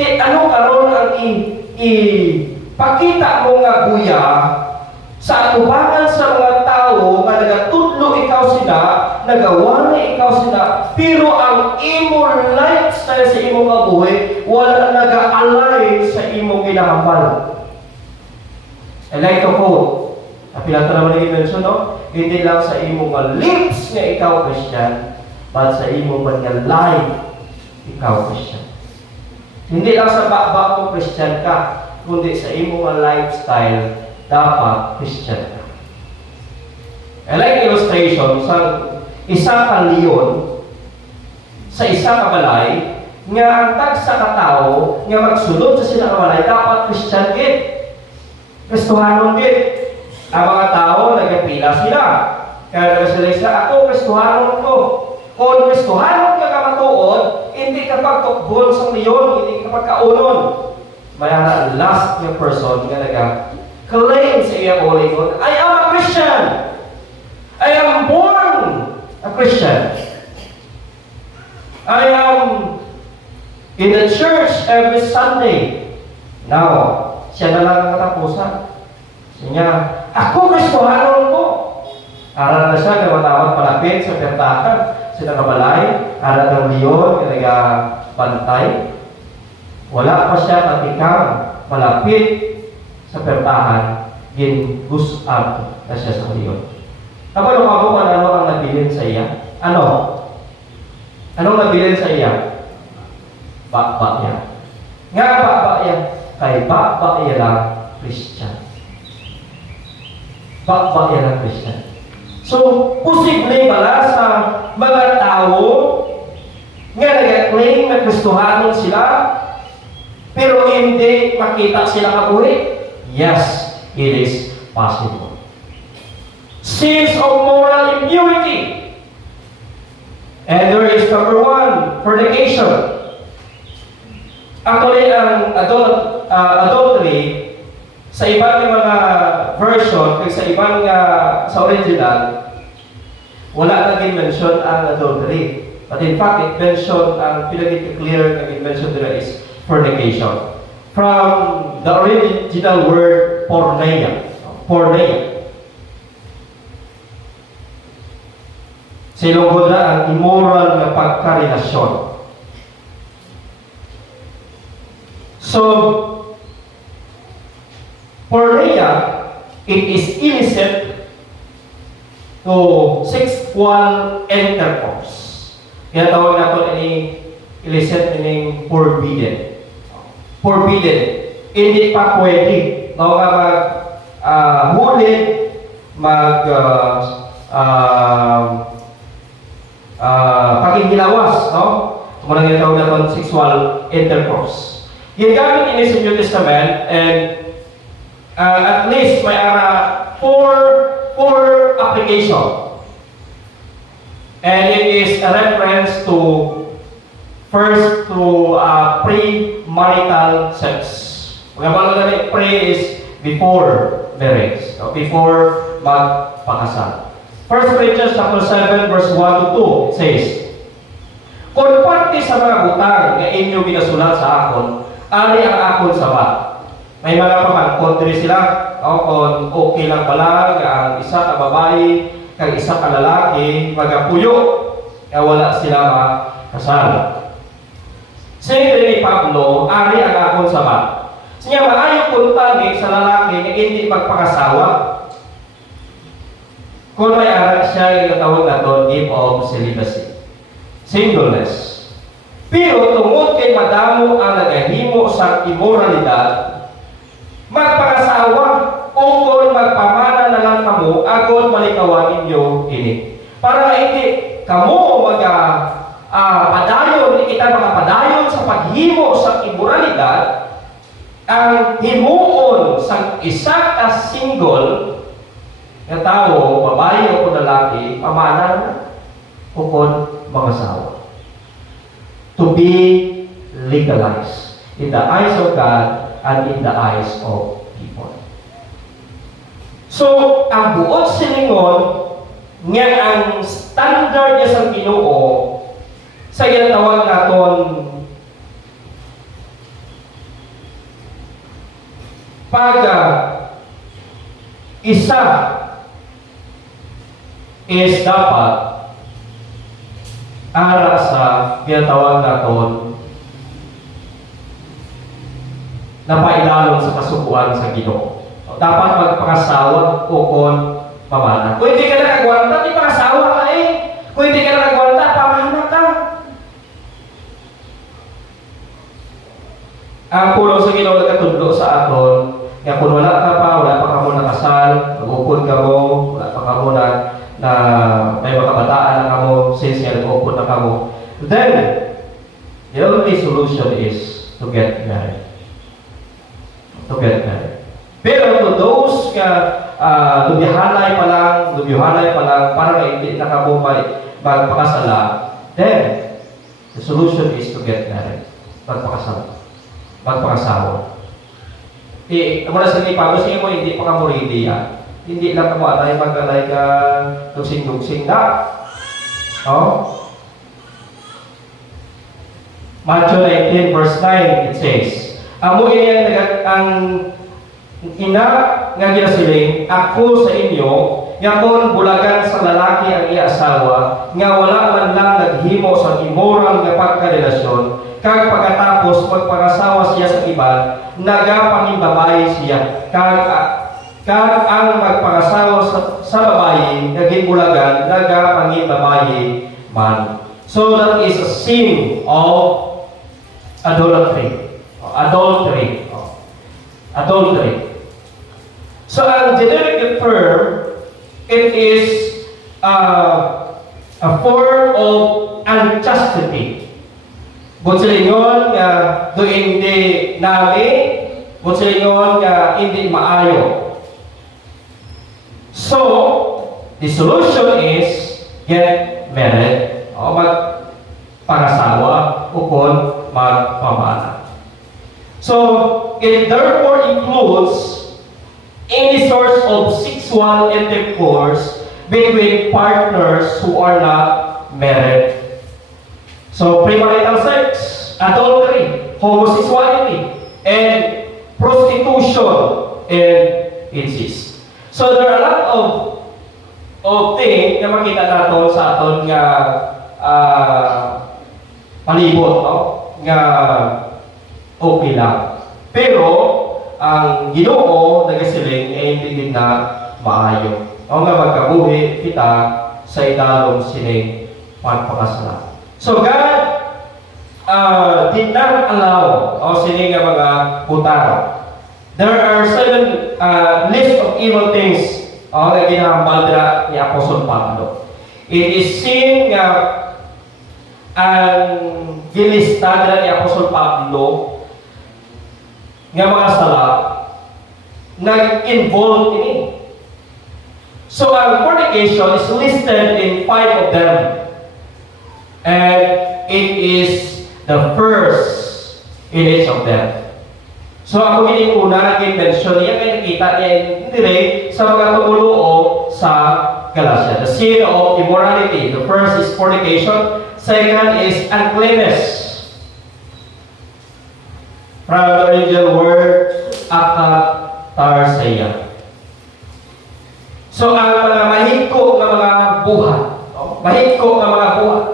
Ano karon ang ipakita mo nga kuya sa atubangan sa mga tao nga nagatudlo ikaw sila, nagawala ikaw sila, pero ang imo lifestyle sa imo kabuhi wala naga-align sa imo ginahambal. I like to quote. Apilata naman naging mention, no? Hindi lang sa imo nga lips nga ikaw Christian, but sa imo man nga life ikaw Christian. Hindi lang sa bakbak mo Christian ka, kundi sa imo nga lifestyle dapat Christian ka. I like illustration sa isa ka leon sa isa ka balay nga ang tagsa ka tao nga magsulod sa sila ka balay dapat Christian gid. Kristohanon gid. Ang mga tao, nagpila sila. Kaya nagsalisa, ako, Kristohanon ko. Kung Kristohanon ka kamatuod, hindi ka pagtukbol sa leon, hindi ka pagkaunon. Mayroon last yung person nga nag-claim sa iyang calling. I am a Christian. I am born a Christian. I am in the church every Sunday. Now, siya na lang ang katapusan. Siya, ako Kristohanon ko. Aral na siya na matawag palapit sa pertakan. Sila kabalay, aral ng leon, nagabantay. Wala pa siya katikang malapit sa pertahan, gin-gusap na siya sa leon. Kapag ako kung ano ang nabilin sa iya? Ano? Anong nabilin sa iya? Bakbak niya. Nga bakbak niya? Kay bakbak niya lang Christian. Bakbak niya lang Christian. So, posible pala sa mga tao nga nag-claim na Kristohanon sila, pero hindi makita sila kabuhi? Yes, it is possible. Sins of moral impurity. And there is number one, fornication. Actually, ang adultery, sa ibang mga version, kaya sa ibang sa original, wala naging mention ang adultery. But in fact, it mentioned, ang pinag-clear naging mention nila is fornication. From the original word, porneia. Porneia. Silunggod na ang immoral na pagkarelasyon. So, porneia, it is illicit to sexual intercourse. Kaya tawag natin ini illicit meaning forbidden. Forbidden. Hindi pa pwede. No, hulid, paghihilawas, no? Kung mga tawag natin sexual intercourse. Ginagamit ini sa New Testament, and at least may four application. And it is a reference to first to premarital sex. Mga pre is before marriage, before magpakasal. 1 Corinthians chapter 7 verse 1 to 2 says, kung parte sa mga butang nga inyo binasulat sa akon, ari ang akon sabat. May mga pamangkot diri sila, kung okay lang pala ang isa ka babae, kag isa ka lalaki, magapuyo, kaya wala sila makasal. Sabi ni Pablo, ari ang akong sabat. Siya maayo kuntani sa lalaki na hindi magpakasawa. Kung may aral siya, yung tawag na doon, gift of celibacy. Singleness. Pero tungod kay madamo ang nagahimo sa immoralidad, magpakasawa o kung magpamana na lang kamo, agod malikawan ninyo ini. Para hindi kamo padayon, kita makapadayon sa paghimo sa immoralidad, ang himuon sa isa ka single na tao, babae o lalaki, pamana na o kung mag-asawa. To be legalized in the eyes of God and in the eyes of people. So, ang buot silingon nga ang standard niya sa Ginoo sa ginatawag naton pag isa is dapat ara sa ginatawag naton na paidalon sa kasukuan sa Ginoo. Dapat magpakasawa o kon pamana. Kung hindi ka nakagwanta, di pakasawa ka eh. Kung hindi ka nakagwanta, pamana ka. Ang pulong sa Ginoo nagkatudlo sa aton, nga kung wala ka pa, wala pa ka mo nakasal, mag-upod ka mo, wala pa ka mo na may mga kabataan na ka mo, since nga nag-upod na ka mo, then, the only solution is to get married. To get married. Pero to those nga lubihanay pa lang, parang hindi na ka mo magpakasala, then, the solution is to get married. Magpakasawa. Mula sa ipagos mo, hindi pa ka mo ready yan. Hindi lang ka mo atay mag-alay ka dugsing-dugsing na. Oh? Matthew 19 verse 9, it says, amo ini ang ina nga ginasiling, ako sa inyo, nga kung bulagan sa lalaki ang iasawa, nga wala man lang naghimo sa immoral nga pagkarelasyon, kag pagkatapos magpangasawa siya sa iba, nagapangibabay siya. Kag ang magpangasawa sa babae, naging bulagan, nagapangibabay man. So that is a sin of adultery. Adultery. So ang generic term, it is a form of unchastity. Bunsilingon nga do hindi nami, bunsilingon nga hindi maayo. So, the solution is get married o magpangasawa o kung magpamana. So, it therefore includes any source of sexual intercourse between partners who are not married. So, premarital sex, adultery, homosexuality, and prostitution, and incest. So, there are a lot of things na makita natin sa aton nga palibot, no? Nga okay lang. Pero, ang Ginoo nagasiling ay hindi na maayo. O nga magkabuhi kita sa idalong sining pagpakasala. So God did not allow o sining nga mga butang. There are 7 list of evil things nga ginahambal dira ni Apostol Pablo. It is sin nga ang gilista dira ni Apostol Pablo nga mga sala nag-involve ini. So ang fornication is listed in 5 of them. And it is the first in each of them. So ako una nag-mention niya, kaya nakita niya hindi sa mga tumuluo sa Galatia. The sin of immorality. The first is fornication. Second is uncleanness. From the original word, akatarseia. So ang mga mahigko na mga buhat. Mahigko na mga buhat.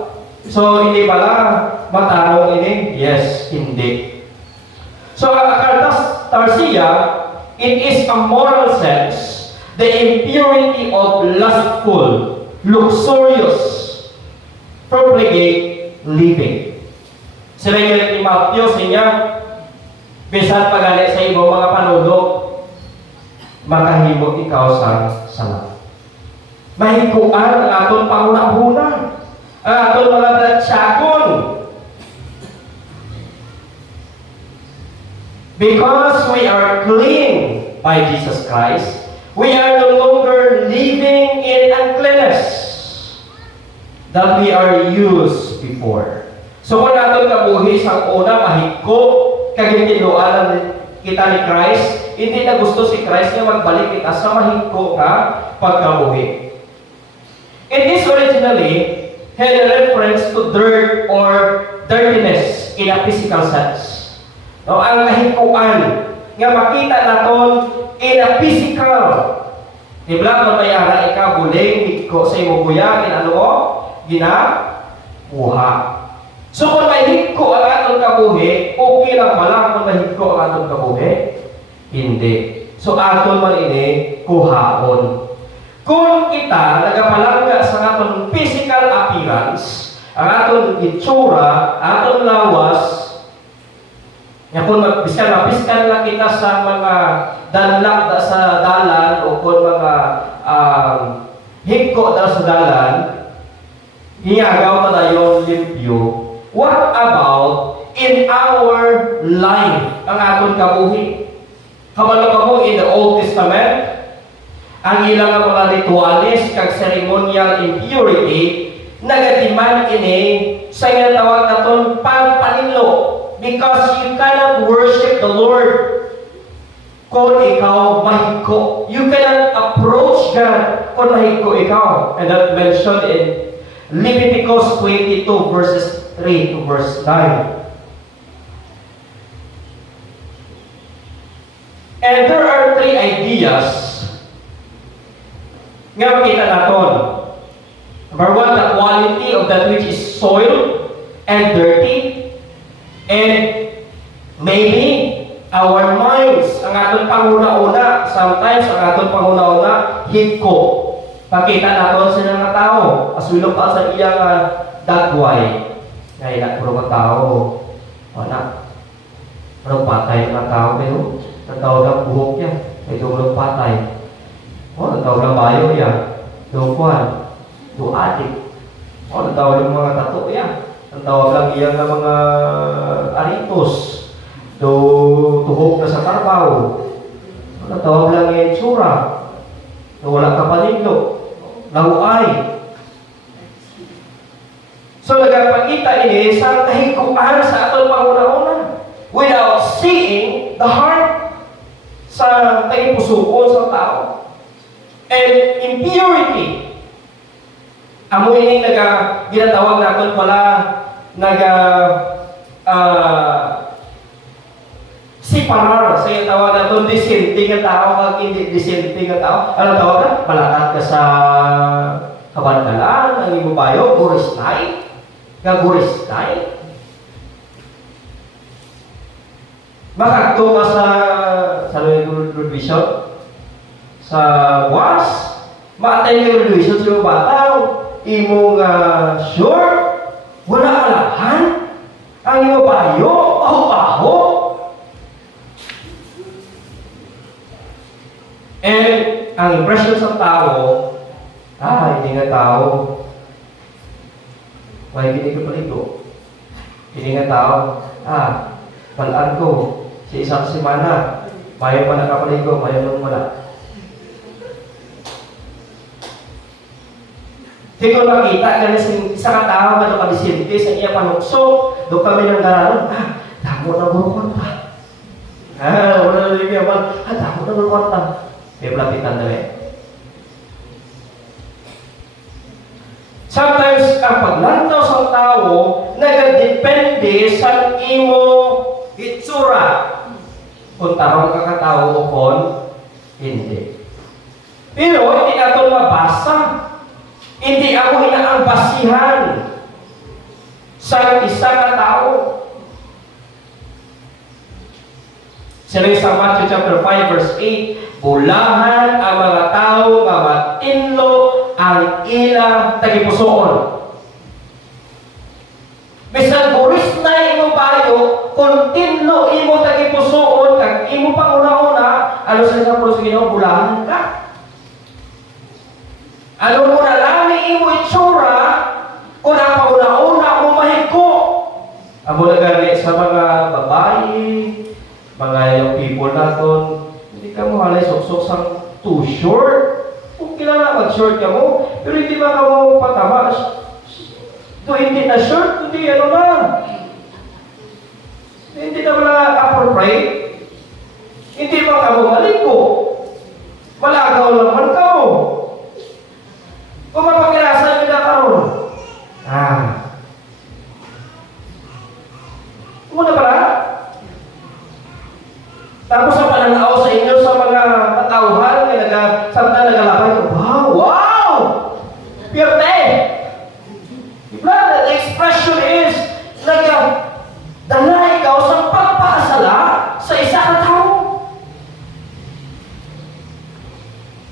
So, hindi pala matarong ini? Yes, hindi. So, ang akatarsia, it is a moral sense, the impurity of lustful, luxurious, profligate living. Sila yung ni Matthew, siya, bisan pagalit sa ibang mga panulog, makahimog ikaw sa sala. Mahikuan ang aton panguna-una. Ang aton mga bratsakon. Because we are clean by Jesus Christ, we are no longer living in uncleanness that we are used before. So kung natin kabuhi sa una, mahigko, kagintiluan kita ni Christ, hindi na gusto si Christ na magbalik kita sa mahigko ka pagkabuhi. It is originally had a reference to dirt or dirtiness in a physical sense. No, ang kahikuan nga makita naton in a physical. Diba, kung mayara ikaw buling ko sa imo kuya, ginano mo? Ginakuha. So kung mahigko ang atong kabuhi, okay lang pala kung mahigko ang atong kabuhi? Hindi. So aton man ini kuhaon. Kung kita nagapalangga sa atong physical appearance, ang atong itsura, atong lawas, nga kung mapiskan lang kita sa mga danlak sa dalan o kung mga higko sa dalan, hiyagaw na yung limpyo. What about in our life ang atong kabuhi? Kabalo ka mo in the Old Testament, ang ilang mga ritualis kag ceremonial impurity nagatiman ini sa ginatawag naton pagpanilo, because you cannot worship the Lord kung ikaw mahigko. You cannot approach God kung mahigko ikaw. And that mentioned in Leviticus 22 verses 3 to verse 9. And there are three ideas nga makita naton. Number one, the quality of that which is soiled and dirty. And maybe our minds, ang aton panguna-una, sometimes ang aton panguna-una, higko. Pakita naton sa mga tao, aswilo pa sa iyang dagway. Ngayon na, puro mga tao. Wala. Parang patay mga tao kayo. Natawag ang buhok niya. Ito walang patay. Natawag ang bayo niya. Ito kuhan. Ito adik. Natawag ang mga tato niya. Natawag lang iyang mga aritos. Ito tuhok na sa karbaw. Natawag lang yung tsura. Ito wala kapanilo. Lahuay. So nagpakita ini sa kahikuan sa atong panguna-una without seeing the heart sa pusuon sa tao. And impurity. Amo ini ginatawag naton pala siparar sa tawag naton dissenting nga tao kag hindi dissenting nga tao. Ano tawag na? Palakat ka sa kabandalan, ang imo bayo, gurisnay. Gagurisnay. Makakto ka sa revision sa was, matay yung revision sa bataw, imong short, wala alahan, ang imo bayo, paho-paho. And ang impression sa tao, hindi nga tao. May gini ka paligo. Hindi nga tao. Palaan ko. Sa isang semana, mayo pa nakapaligo, mayo nung wala. Hindi ko makita na sa katao na nakabisinte sa iya panukso, doon kami ng garanon, damo na burukon pa. Wala na rin yaman, damo na burukon pa. May pelapitan na rin. Sometimes, ang paglantaw sa tao, nagadepende sa imo itsura. Kung tarong ka katao o kung hindi. Pero, hindi natin mabasa. Hindi ako inaang basihan sa isang katao. Sila sa Matthew chapter 5 verse 8, bulahan ang mga tao nga matinlo ang ilang tagipusoon. Bisan buris na imo bayo, kung tinlo imo tagipusoon, kag imo panguna-una, ano sa puso Ginoo, bulahan ka. Ano mo na lami imo itsura, kung ang panguna-una mo mahigko. Amo na gani sa mga babae, mga yung people naton, hindi ka mo halay sok-sok sang too short. Kung kailangan mag-short ka mo, pero hindi ba ka mo patama? Ito hindi na short, hindi ano na. Hindi na wala appropriate. Hindi ba ka mo maliko? Malagaw lang man ka mo. Kung mapagkirasa Muna pala. Tapos sa pananaw sa inyo sa mga katauhan samtang nagalakay, wow! Piyerte! Diba? The expression is, dala ikaw sa pagpakasala sa isa ka tao.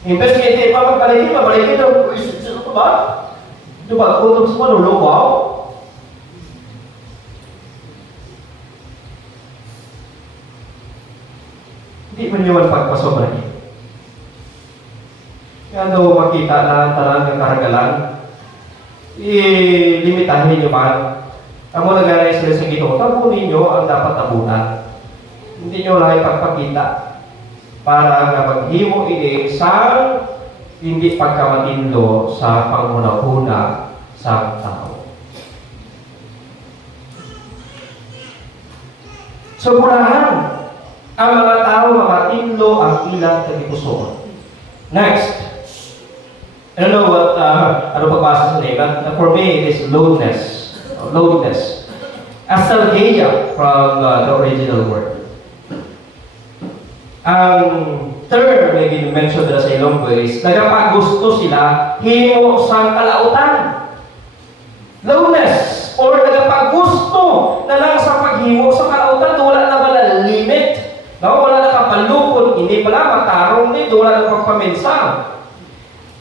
Imbes nga hindi pa mabalikin, sino ito ba? Ito ba, kung ito sa manulukaw? Hindi man yun pagpasobra niya. Kaya daw makita na tarang ng karagalan, limitahin niyo man. Amo nag-arais sila sa Ginoo, tabunin niyo ang dapat tabunan. Hindi niyo lang ipagpakita para nga maghimo ini sa hindi pagkamatinlo sa pangunahuna sa tao. So, mulahan ang mga tao mamatinlo ang ilang kagipusoon. Next. I don't know what, ano pagbasa sa nila. For me, it is loneliness. Loneliness. Astalgia from the original word. Ang term na mention nila sa Ilonggo is nagapagusto sila himo sa kalautan. Loneliness or nagapagusto na lang sa paghimo sa kalautan, wala na wala limit. No, wala na kapalukod, hindi pala matarong nito, wala na pagpaminsang.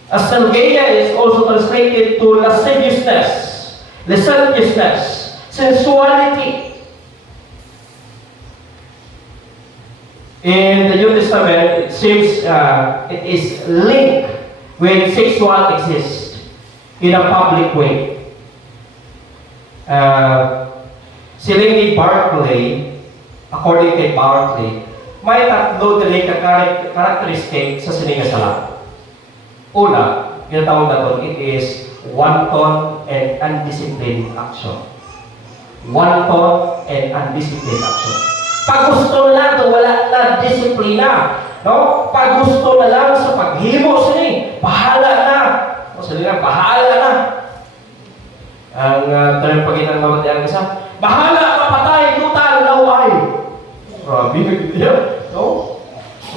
Astalgia is also translated to lasciviousness, sensuality. In the New Testament, it seems it is linked with sexual existence in a public way. Si Lindy Barclay, according to Barclay, may tatlo na karakteristik sa siningasala. Una, ginatawag na doon, it is wanton and undisciplined action. Wanton and undisciplined action. Pag gusto na lang, wala na disiplina. No? Pag gusto na lang sa paghimo sila, bahala na. O sila, bahala na. Ang term pagitan mamatay ang isa, bahala, mapatay, lutal, laway. Grabe, nagdito. No?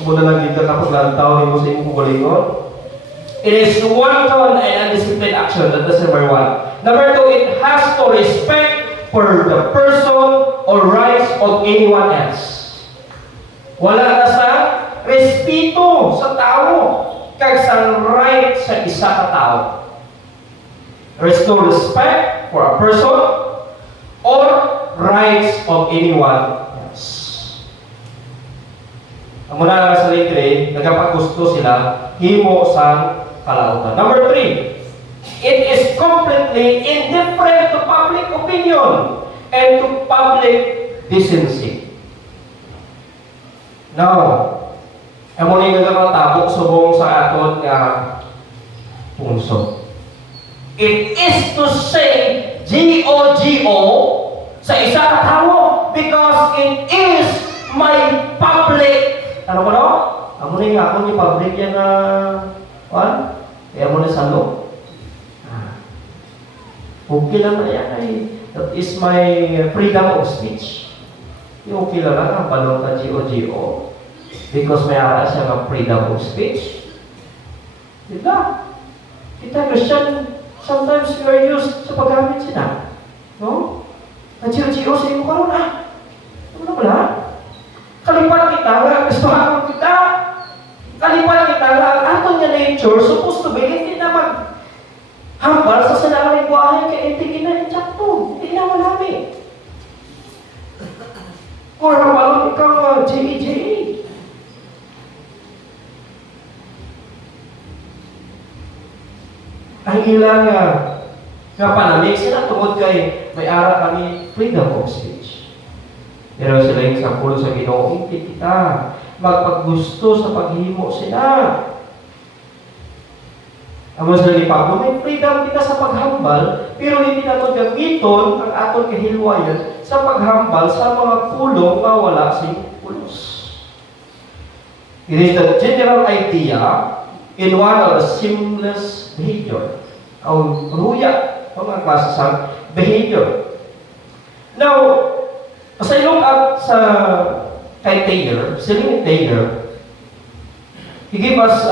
Muna lang dito kapag lantaw mo sa inyong kukulingon. It is wanton and undisciplined action. That's number one. Number two, it has to respect for the person or rights of anyone else. Wala na sa respeto sa tao kag sa right sa isa ka tao. There is no respect for a person or rights of anyone else. Ang muna lang sa litre, nagapaggusto sila himo sa kalautan. Number three, it is completely indifferent to public opinion and to public decency. Now, amo ni nga tabok subong sa aton nga punso. It is to say G-O-G-O sa isa ka tawo because it is my public. Ano ko no? Amo ni nga ako ni public yan na kaya mo na sa loob. Okay lang na yan ay that is my freedom of speech. Yung okay lang ang balong ka G-O-G-O because may ara siya ng freedom of speech. Diba? Kita Christian, sometimes we are used sa paggamit sila. No? Na G-O-G-O sa iyo karoon ano na pala? Kalipat kita nga, gusto ako kita. Kalipat kita nga, ang aton nga nature, supposed to be, hindi na hambal sa sanamang buhay kaya hindi na insakto. Hindi na malami. Or hambalon ikaw J.E.J.E. Ang ilang nga panamig sila tungod kay may ara kami freedom of speech. Pero sila yung sampulo sa Ginoo, hindi kita magpaggusto sa paghimo sila. Amo sa ni Pablo, may freedom kita sa paghambal, pero hindi natin gamiton ang aton kahilwayan sa paghambal sa mga pulong na wala sa pulos. It is the general idea in one of the seamless behavior. Ang ruya, mga klase sa behavior. Now, sa sa kay Taylor, Celine Taylor, he gave us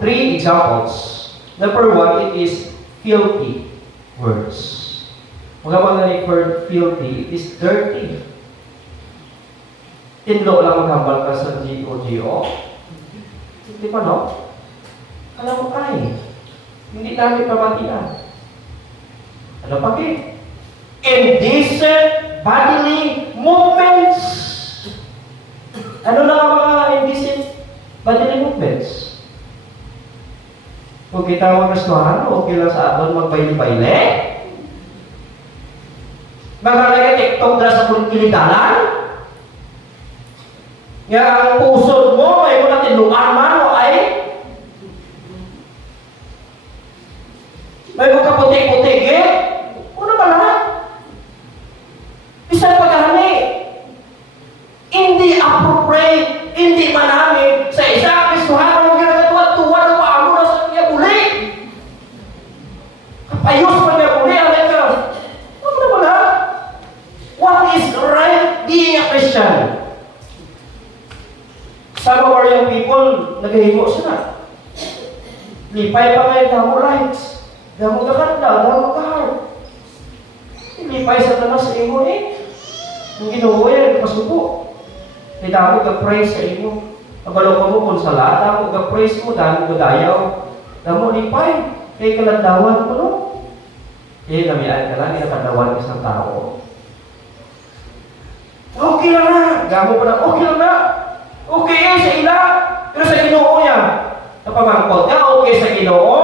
three examples. Number one, it is filthy words. Mga mga word filthy, it is dirty. Tinlo lang maghambal ka sa G-O-G-O. Hindi pa, no? Alam mo kay, hindi namin pamatian. Ano pa kayo? Indecent bodily movements. Ano na ang mga indecent bodily movements? Kung kita mag-gustuhan, okay lang sa aton magbayle-bayle. Magkalaga TikTok na sa kilitanan. Nga ang pusod mo, may mo natin lumaman o ay may mo kaputi-puti, ano ba lahat? Bisan paghahani, hindi appropriate, hindi manami sa isang Kristohano ng ginagatuwa-tuwa ng paamo na sa kanya uli. Kapayos pa niya uli, alay ka. Ano ba lahat? What is right being a Christian? Some of our young people, nagahimo sila. Lipay pa ngayon, damo rights. Damo kaganda, damo kahard. Lipay sa tanas sa imo Yung ginuho yan, pasubo. Damo ka-praise sa imo. Abalo ka mo kung sala, damo ka-praise mo, damo ka-dayaw. Damo lipay. Kaya kalandawan mo, no? Namiaan ka lang, nakadawan ka sa tao. Okay lang na. Gamo pa na, okay lang na. Okay sa ila, pero sa Ginoo yan. Napamangkot ka, okay sa Ginoo.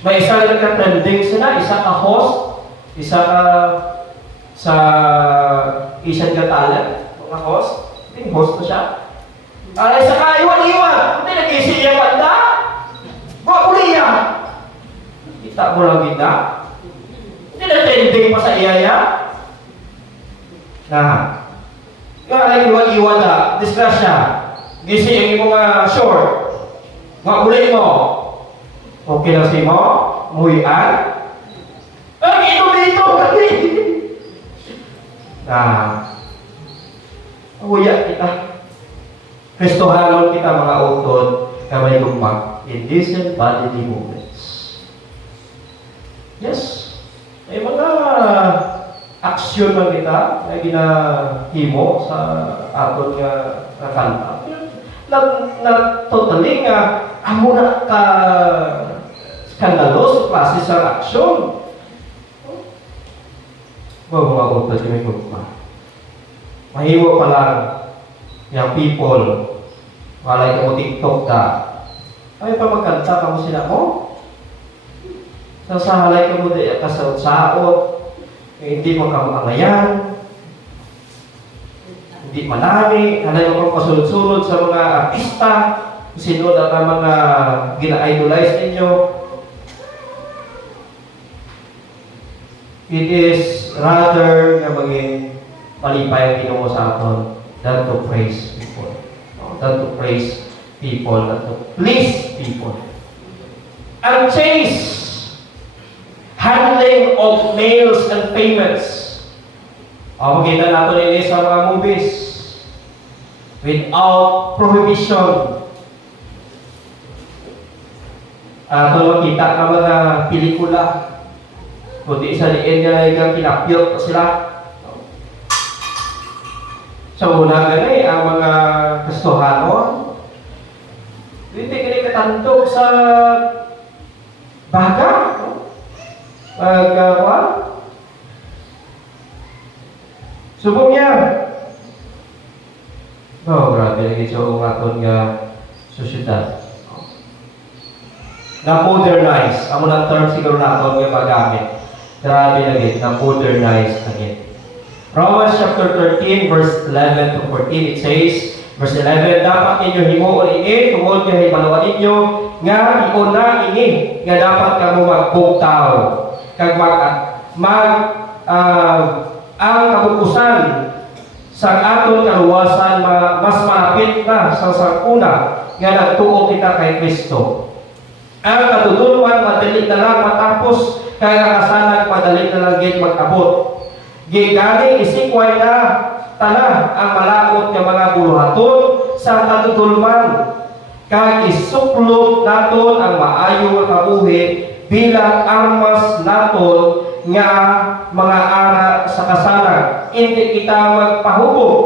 May isa lang ka trending sila, isa ka host, isa ka sa Asian Got Talent, mga host. Hindi, host na siya. Isa ka, iwan-iwan. Hindi, nag-isip niya banda. Bakuli yan. Kita mo lang kita. Hindi na trending pa sa iyaya. Nga ay iwan-iwan na, disgrasya. Gisi yung mga short. Makulay mo. Okay lang si mo? Muhian? Ay, ito kasi. Huya kita. Kristohanon kita mga utod, kamay gumag, indecent bodily movements. Yes. May mga aksyon lang kita na ginahimo sa aton nga kanta. Na totally nga amo na ka skandalos klase sa aksyon. Mga utod yung gugma. Mahimo pa lang yung people. Walay ka mo TikTok ka. Ay pa magkanta ka mo sila mo. Sasahalay ka mo di kasaot-saot. Hindi mo kamangayan, hindi manami, halay mo pang pasunod-sunod sa mga artista, sino na mga gina-idolize ninyo. It is rather na maging malipay ang Ginoo sa aton than to praise people. Than to praise people, than to please people. Ang chase handling of males and females. Makita natin ini sa mga movies without prohibition. Ito makita ka mga pelikula. Kundi sa liin niya yung kinapyot sila. So, una gani ang mga Kristohanon. Hindi kini katandog sa baga. Subok niya. Grabe lagi sa aton nga sosyedad. Na-modernize. Amo ng term siguro naton nga magamit. Grabe lagi, na-modernize lagi. Romans chapter 13, verse 11 to 14, it says, verse 11, dapat ninyo himuon ini, tungod nga himaluan ninyo, nga iuna ini, nga dapat kamo magbugtaw. Kag ang kabukusan sa aton kaluwasan mas malapit na sa sakuna nga nagtuo kita kay Kristo. Ang katutuluan madali na lang matapos kaya kasanan madali na lang gid mag-abot. Gigani isikway na tana ang malakot nga mga buluhaton sa katutulman. Kag isuklop naton ang maayo nga kabuhi bilang armas naton nga mga ara sa kasalan. Hindi kita magpahubog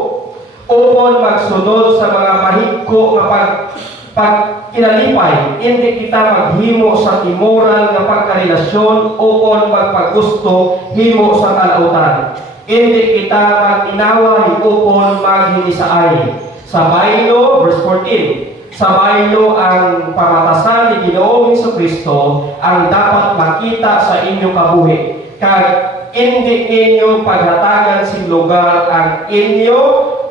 upon magsunod sa mga mahigko nga pagkinalipay. Hindi kita maghimo sa immoral nga pagkarelasyon upon magpagusto himo sa kalautan. Hindi kita mag-inaway upon maghinisaay. Sa baylo, verse 14, sa baylo ang pamatasan ni Ginoong Jesucristo ang dapat makita sa inyo kabuhi. Kag hindi ninyo paghatagan sin lugar ang inyo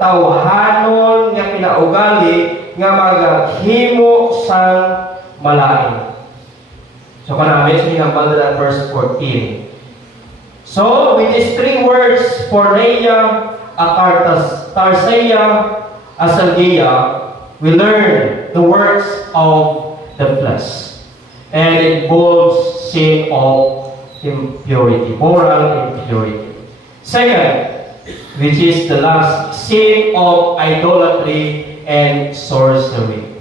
tawhanon nga pinaugali nga maghimo sa malain. So kanami sinambal na verse 14. So with these three words, Porneia, Tarsaia, Asalgia, we learn the works of the flesh. And it involves sin of impurity, moral impurity. Second, which is the last, sin of idolatry and sorcery.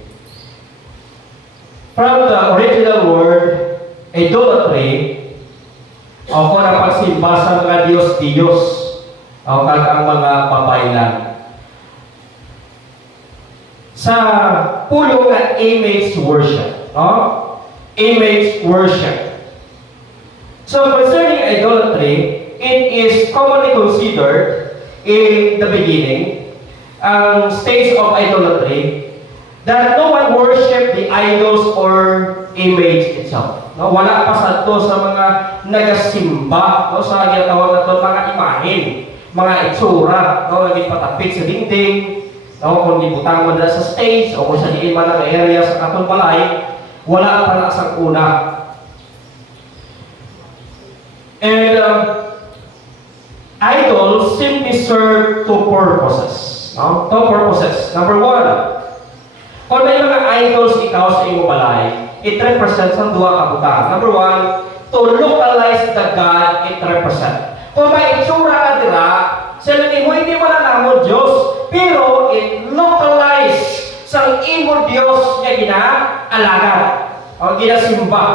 From the original word, idolatry, o kung ang pagsimba sa mga Diyos-Diyos, o kag ang mga babaylan. Sa pulo nga image worship, no? Image worship. So concerning idolatry, it is commonly considered in the beginning, stage of idolatry, that no one worship the idols or image itself. No, wala pa sa to sa mga nagasimba, no, sa ginatawag na to mga imahen, mga itsura, no, naging patapit sa dingding, no, kung ibutang mo na sa stage o kung sa diin man ang area sa katong balay, wala pa na sa una. And idols simply serve two purposes. No? Two purposes. Number one, kung may mga idols ikaw sa iyong balay, it represents ang duha ka butang. Number one, to localize the God it represents. Kung may itsura ka dira, sila mo hindi mo na namo Diyos, pero it localize sa imo Diyos nga ginaalagan o ginasimba.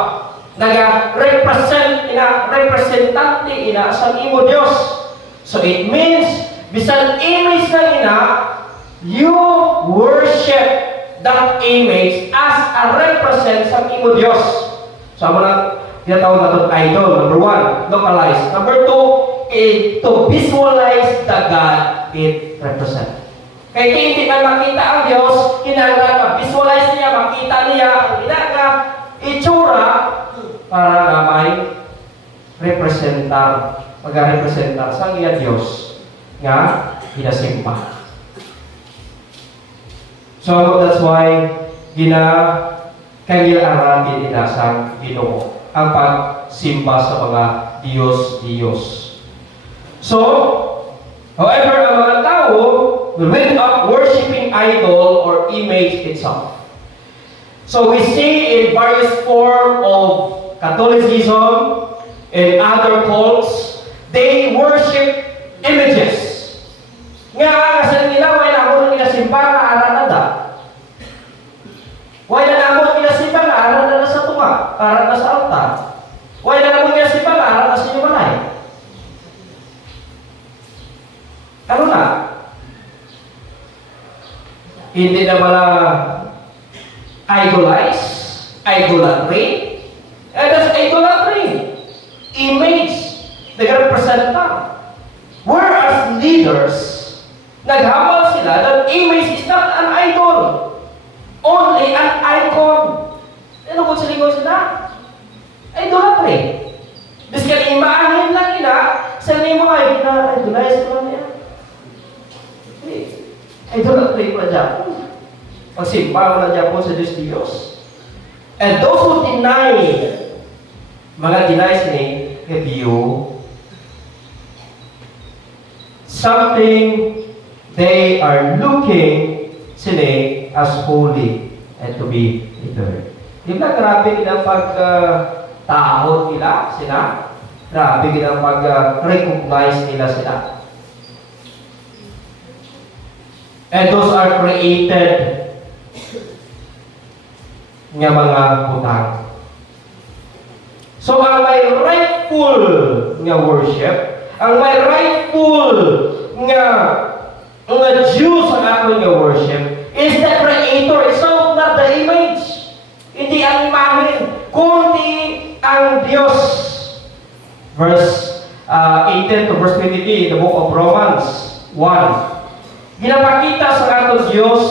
Naga-represent representante ina sa imo Diyos. So it means bisan image na ina, you worship that image as a represent sa imo Diyos. So amo na tinatawag na itong idol. Number one, localize. Number two, to visualize the God it represents. Kaya hindi na makita ang Diyos, kinahanglan ma-visualize niya, makita niya ang ina itsura para na may representar, mag-representar sa iya Diyos nga ginasimba. So that's why kailangan din inasang Ginoo ang pagsimba sa mga Diyos-Diyos. So, however, ang mga tao will end up worshiping idol or image itself. So we see in various form of Catholicism and other cults, they worship images. Nga kasi nila, wala na mo nila simba na aranada. Wala na mo nila simba na aranada sa tunga, aranada sa altar. Wala na mo nila simba na aranada sa inyong balay. Ano na? Hindi na mala idolize, idolatry. That's idolatry. Image, nag-representa. Whereas leaders, naghamal sila that image is not an idol, only an icon. Ano kung silingon sila? Idolatry. Biskan imaahin lang ina, sa name mo ay na-idolize naman niya. Idolatry pa dyan. Pagsimpa mo na dyan po sa Diyos. And those who deny, mga denies ni, review, something they are looking sila as holy and to be eternal. Di ba grabe nila pag tahod nila sila? Grabe gid ang pag-recognize nila sila. And those are created nga mga butang. So ang may rightful nga worship, ang may rightful nga Diyos ang aton nga worship is the Creator itself, not the image. Hindi ang imahe, kundi ang Diyos. Verse 18 to verse 23 in the book of Romans 1. Ginapakita sa aton Diyos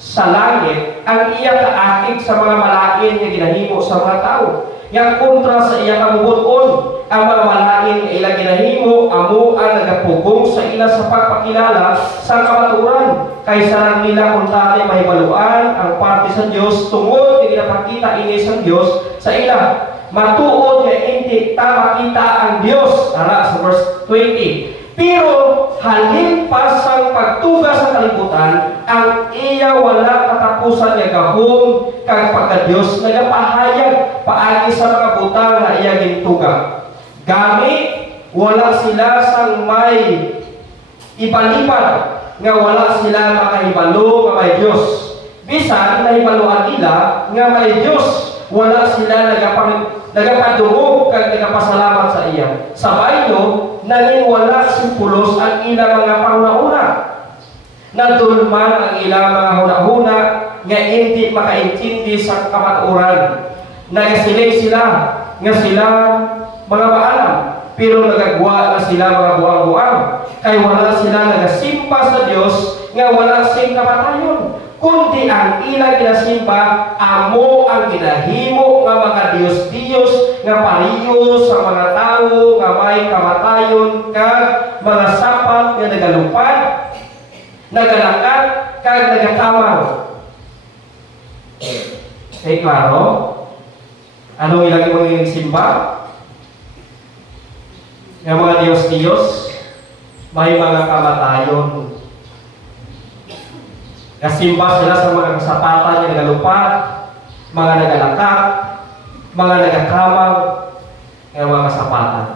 sa langit ang iyang kaakig sa mga malain nga ginahimo sa mga tao. Yang kontra sa iyang kamubuton, ang mga malain nga ilang ginahimo amo ang nagapugong sa ila sa pagpakilala sa kamaturan. Kaysa lang nila kung tali mahibaluan ang parte sa Diyos tungod nga ginapakita ini sa Diyos sa ila. Matuod nga hindi ta makita ang Diyos. Ara sa verse 20. Pero halin pa sa pagtuga sa kalibutan, ang iya wala katapusan nga gahom kag pagka-Dios nagapahayag paagi sa mga butang nga iya gintuga. Gani wala sila sang may ipalipad nga wala sila makahibalo nga may Dios. Bisan nahibaluan nila nga may Dios, wala sila nagapadungog kag nagapasalamat sa iya. Sa baylo, nanging wala simpulos ang ilang mga panghuna-una. Nadulman ang ilang mga hunahuna nga hindi makaintindi sa kamatuoran. Nagasiling sila nga sila mga maalam, pero nagagwa na sila mga buang-buang. Kay wala sila nagasimpa sa Dios nga wala sing kamatayon. Kundi ang ilang ginasimba, amo ang ginahimo nga mga Diyos-Diyos nga pariyo sa mga tao nga may kamatayon kag mga sapat nga nagalupad, nagalakat kag nagatamaw. Okay, klaro? Ano ilang mga simba? Nga mga Diyos-Diyos, may mga kamatayon. Kasimba sila sa mga kasapatan nga nagalupad, mga nagalakat, mga nagakamang, nga mga kasapatan.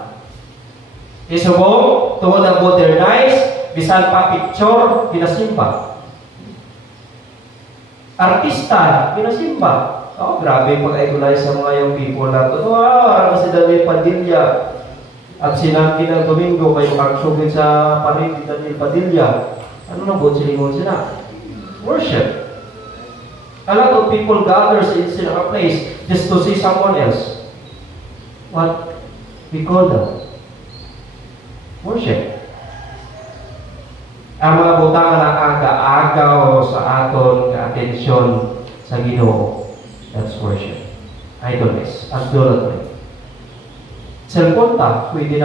Isubong, tungod ang modernize, bisan pa picture, ginasimba. Artista, ginasimba. Oh, grabe pag-idolize sa mga young people na ito. Wow, si Daniel Padilla. At sinangkin ng Domingo, kayo magsugid sa parin ni Daniel Padilla. Ano na buot silingon sila? Worship. A lot of people gathers in a place just to see someone else. What we call that? Worship. Ang mga butang na aga-agaw sa aton nga atensyon sa Ginoo. That's worship. Idolize. Idolatry. Cellphone ta, pwede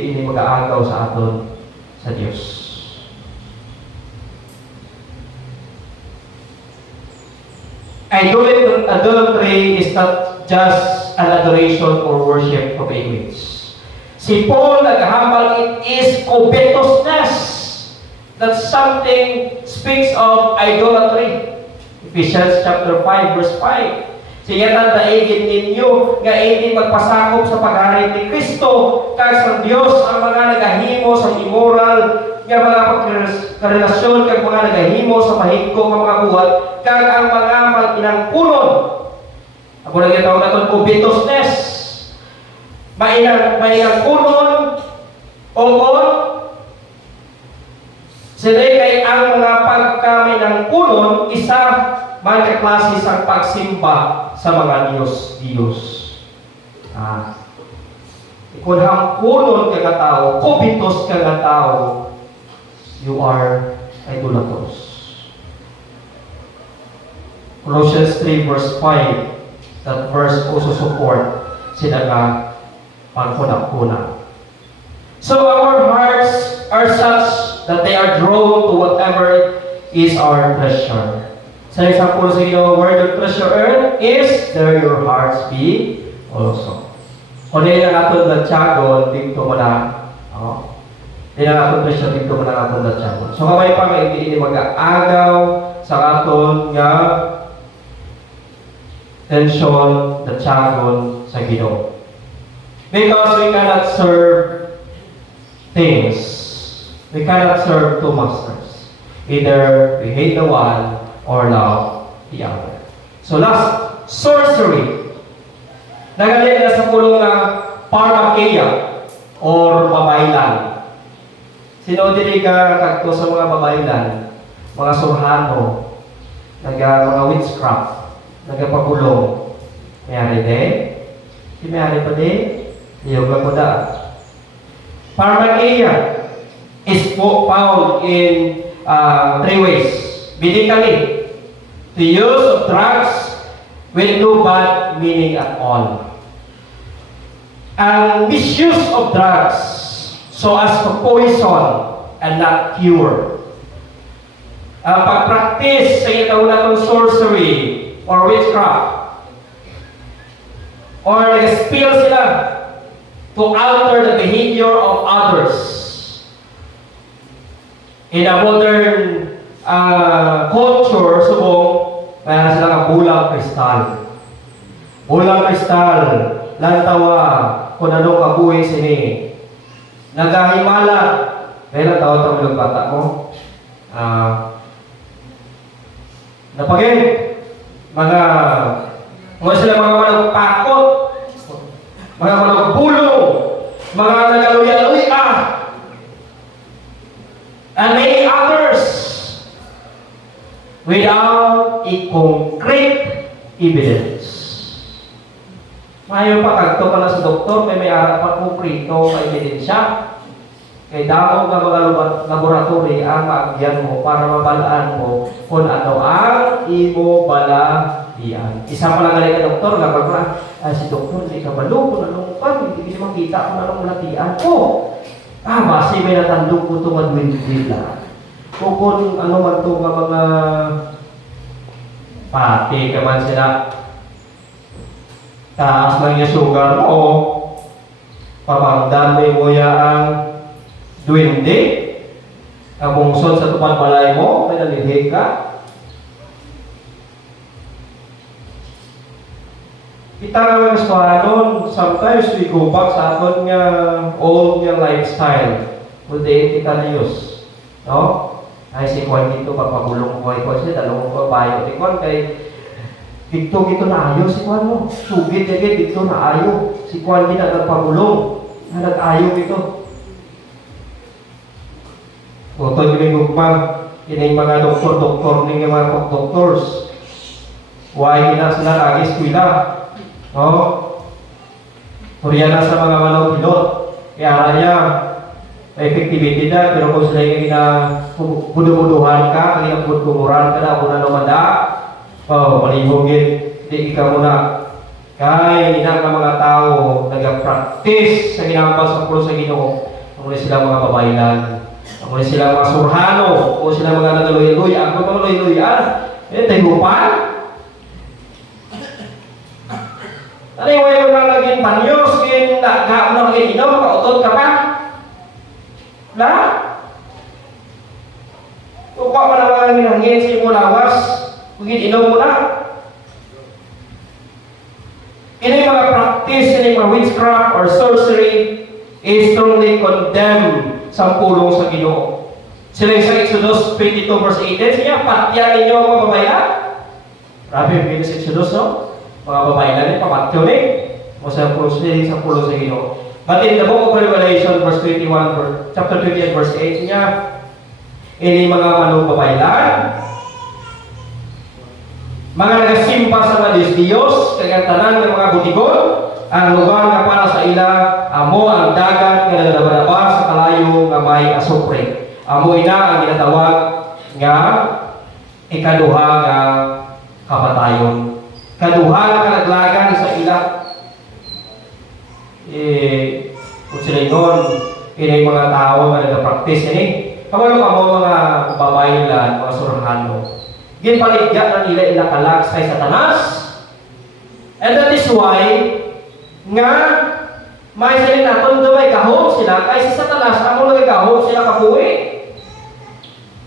ini mag-aagaw sa aton sa Diyos. Idolatry is not just an adoration or worship of image. Si Paul naghambal, it is covetousness. That something speaks of idolatry. Ephesians chapter 5 verse 5. Siya tandaigin ninyo nga hindi magpasakop sa pagharit ni Kristo kag sa Dios ang mga nagahimo sa immoral nga mga pagrelasyon kag mga nagahimo sa mahigko nga mga buhat kag ang mga inangkunon. Ako na gitawag naton covetousness. Mainang kunon o sila kay ang mga pagkaminangkunon isa man ka klase sa pagsimba sa mga Diyos. Kung hangkunon ka tao, covetous ka tao, you are idolatrous. Colossians 3 verse 5, that verse also support sila nga pagkunang-kunang. So our hearts are such that they are drawn to whatever is our treasure. Sa example sa Ginoo, where your treasure earth is, there your hearts be also. Kung hindi na natin na tiyagon, dito mo na, hindi na natin treasure, dito mo na natin na tiyagon. So kamay pa nga, hindi mag-aagaw sa aton nga tension, na tiyagon sa Ginoo. Because we cannot serve things. We cannot serve two masters. Either we hate the one or love the other. So last, sorcery. Nagalit na sa pulong na pharmakeia or babaylan. Sino dili ka kakto sa mga babaylan? Mga surhano, mga witchcraft, nagapagulong. Mayari din? Si mayari pa din? Iyog lang ko da. Pharmakeia is found in 3 ways. Medically, the use of drugs with no bad meaning at all. Ang misuse of drugs so as to poison and not cure. Ang pag-practice sa itawag natong sorcery or witchcraft or nag-spill sila to alter the behavior of others. In a modern culture, subong, kaya sila nga bulang kristal. Bulang kristal, lantawa, kung anong kabuhi sini. Nagahimala, kaya lang tawag ng bata mo. Napagin, mga sila mga managpakot, mga managbulong, mga nagaluya-luya, and many others without a concrete evidence. Mayo pa kagto ka na sa doktor, may ara pa konkreto ka ebidensya. Kay damo nga mga laboratory ang maagyan mo para mabalaan mo kung ano ang imo balahian. Isa pa lang ka doktor, kapag si doktor, hindi ka balo kung anong pan, hindi ka makita kung anong malatian ko. Basi may natandog ko ito madwindila. Kung ano man ito mga pati ka man sila. Taas lang yung sugar mo, pamangdamay mo ang duwende, ang bungsod sa tupad balay mo, may nalihig ka. Kita naman sa anon, sometimes we go back sa aton nga old nga lifestyle. Kundi kita na yus. No? Ay si Juan dito, papagulong ko ay Juan siya, dalawang ko bayo. Si Juan kay dito na ayo si Juan mo. Sugit agad dito na ayo. Si Juan din nagpagulong. Nag-ayo ito. Oto yung gugma, yun yung mga doktor-doktor ng mga doctors. Why na sila lagi eskwela? No? Kuriya na sa mga pilot. Kaya niya, effectivity na, pero kung sila yung budubuduhan ka, kaya budumuran ka na, una naman na, malihugin, di ikaw muna. Kaya hindi na mga tao nag-practice sa ginambal sa pulo sa Ginoo. Muli sila mga babaylan, muli sila mga surhano, o sila mga nagaluy-luy. Ang mga luy-luyan, tayo-upan. Ano yung way mo na laging panyos, yung nagkaon na laging inaw, makautod ka pa? Na? Kung pa na mga ginangin sa imo lawas, kugin inaw mo na. Ini mga practice, ini mga witchcraft or sorcery is strongly condemned sa pulong sa Ginoo. Sila sa Exodus 22 verse 18, siya, patyan ninyo mga babayan. Grabe yung sa Exodus, no? Mga babaylan ni pamatyo ni o sa pulo sa Ginoo. But in the book of Revelation verse 21, chapter 20 verse 8 niya, ini mga manong babaylan, mga nagasimpa sa mga Diyos, kagantanan ng mga butigon, ang lugar nga para sa ila, amo ang dagat nga nagdabadaba sa kalayo nga may asupre. Amo ina ang ginatawag nga ikaduha nga kamatayon. Kaduha nga kalaglagan sa ila. Kung sila yun, inay mga tao nga nag-practice ini. Kamalo ka mo mga babaylan, mga surhano. Ginpaligya na nila ilakalag sa Satanas. And that is why nga may sila naton may kahong sila kay si Satanas ang mga kahong sila kabuhi.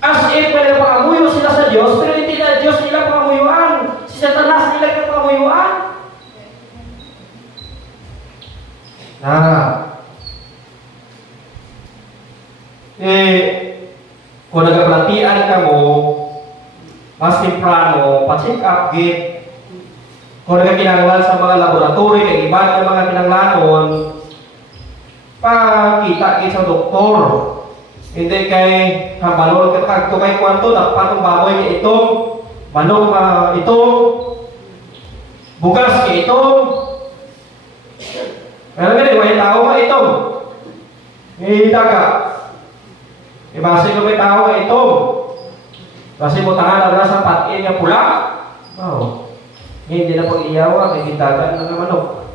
As if pala pangamuyo sila sa Diyos, pero hindi na Diyos nila pangamuyuan. Si Satanas nila pangamuyuan. Na kung nagaplantian ka mo, mas temprano, pa-check up git. Kung nagkinanglan sa mga laboratory, kay iba ng mga kinanglanon, pakita git sa doktor. Hindi kay hambalon ka kagto kay kwanto dapat ang baboy kay itong manok itong bugas kay itong kaya nga may tao ka itong daga ibase ko may tao ka itong kasi mo tangan na sa patin niya pula hindi na pag-iyawa kay daga ng manok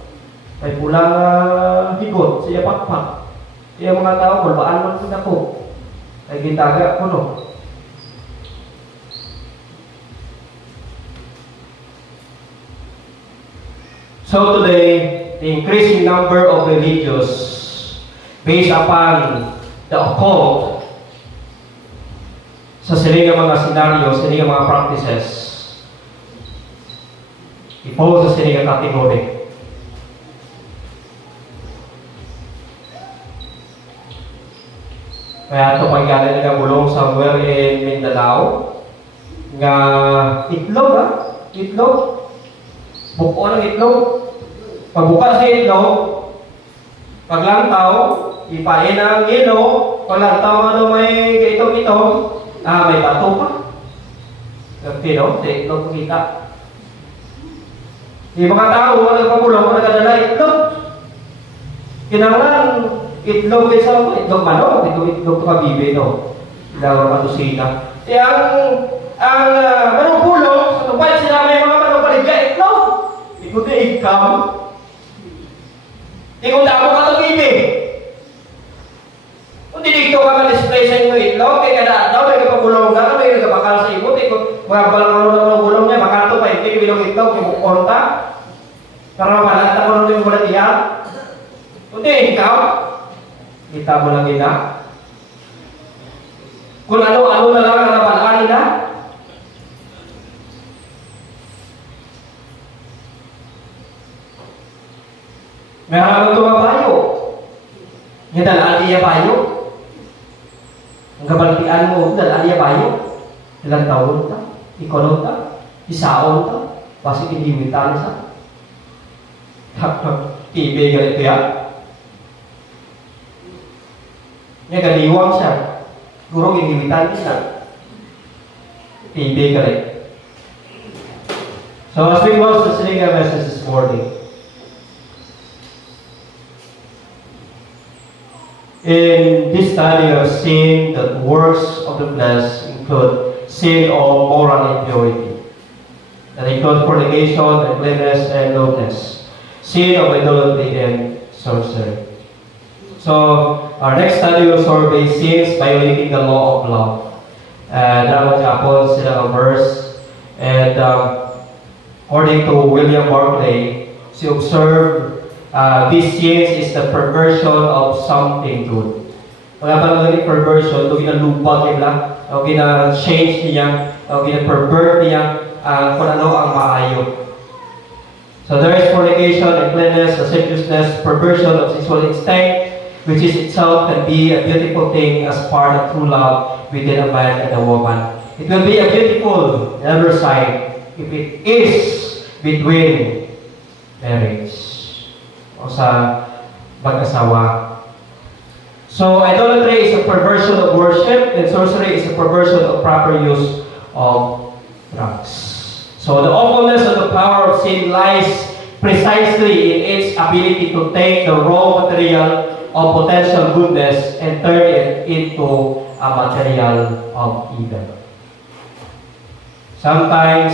kay pulang higot siya pakpak siya mga tao kulbaan man po ako ay gitaga ko no. So today, the increasing number of religious based upon the occult sa silingang mga scenario, silingang mga practices, ipo sa silingang kategory. Kaya ito pagkala nga bulong somewhere in Mindanao nga itlog itlog buko ng itlog pagbuka sa itlog paglantaw ipain ang ilo paglantaw ano may itong may bato pa pero sa itlog kita yung mga tao nagpapulong nagdadala itlog kinanglan itlog isa itlog manok, itlog kabibe no. Daw matusina. Ang manok pulong sa tupay sila may mga manok paligya itlog. Ikuti ikaw. Ikaw damo ka to bibe. Kung dito ka ma-display sa inyo itlog, kaya kada daw may kapagulong na, may nagkabakal sa ikot, mga balang ano gulong niya, baka ito pa, hindi bilong itlog, yung konta. Para malata mo nung yung bulat iyan. Kundi ikaw, kita mo lang ina. Kung ano-ano na lang ang nabalaan nila. Meron ito mga bayo. Yung dalaan niya bayo. Ang kabaltian mo, dalaan niya bayo. Ilang taon ta, ikolong ta, isaon ta, basi kinimitan sa. Ibig ganito yan. Niya ganiwang siya. Guro kinimitan niya. Ibig ganito. So as we go to sing a message this morning, in this study, we have seen that works of the flesh include sin of moral impurity, that include fornication, uncleanness, and lewdness, sin of idolatry and sorcery. So our next study will survey sins violating the law of love. Dapat Japon sila ang verse, and according to William Barclay, she observed these sins is the perversion of something good. Wala pa lang yung perversion, ito ginalubag nila, o gina-change niya, o gina-pervert niya kung ano ang maayo. So there is fornication, uncleanness, lasciviousness, perversion of sexual instinct, which is itself can be a beautiful thing as part of true love within a man and a woman. It will be a beautiful other side if it is between marriage o sa mag-asawa. So idolatry is a perversion of worship, and sorcery is a perversion of proper use of drugs. So the awfulness of the power of sin lies precisely in its ability to take the raw material of potential goodness and turn it into a material of evil. Sometimes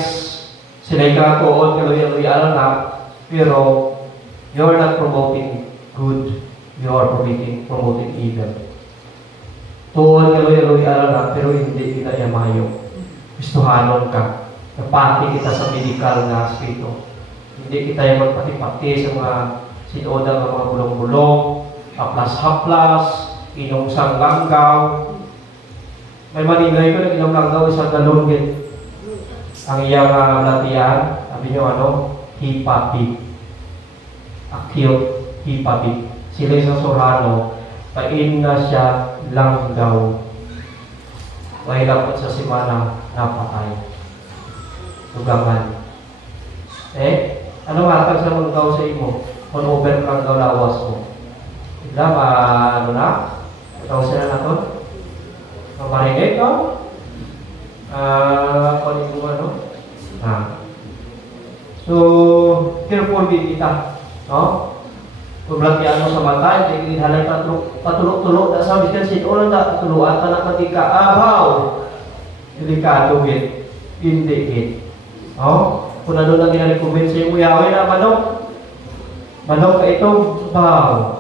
sila ikakatuon kaluyan-luyan na, pero you're not promoting good, you are promoting evil. Tuon kaluyan-luyan na, pero hindi kita yamayo. Gustuhanon ka. Napati kita sa medical na aspito. Hindi kita yung magpati-pati sa mga sinoda ng mga bulong-bulong, haplas-haplas, inungsang langgaw. May maningay ko ng ilang langgaw, isang galunggit. Ang iyang latihan, sabi nyo hipapi. Acute hipapi. sila sa Sorano, pain na siya lang daw. May lapot sa simana, napatay. Tugangan. Ano matag sa mga daw sa imo? Kung over lang daw lawas mo. Bigla, ano na? Ikaw sila na to? Marinig ka? Kung mo ano? So, careful din kita. No? Kung lagi ano sa mata, hindi halay patulog-tulog na sabi ka sin ulan na tuluan ka na matika abaw. Delikado gid. Hindi gid. No? Kung ano lang ginari-comment sa iyo, yawin na manok ka ito, baw.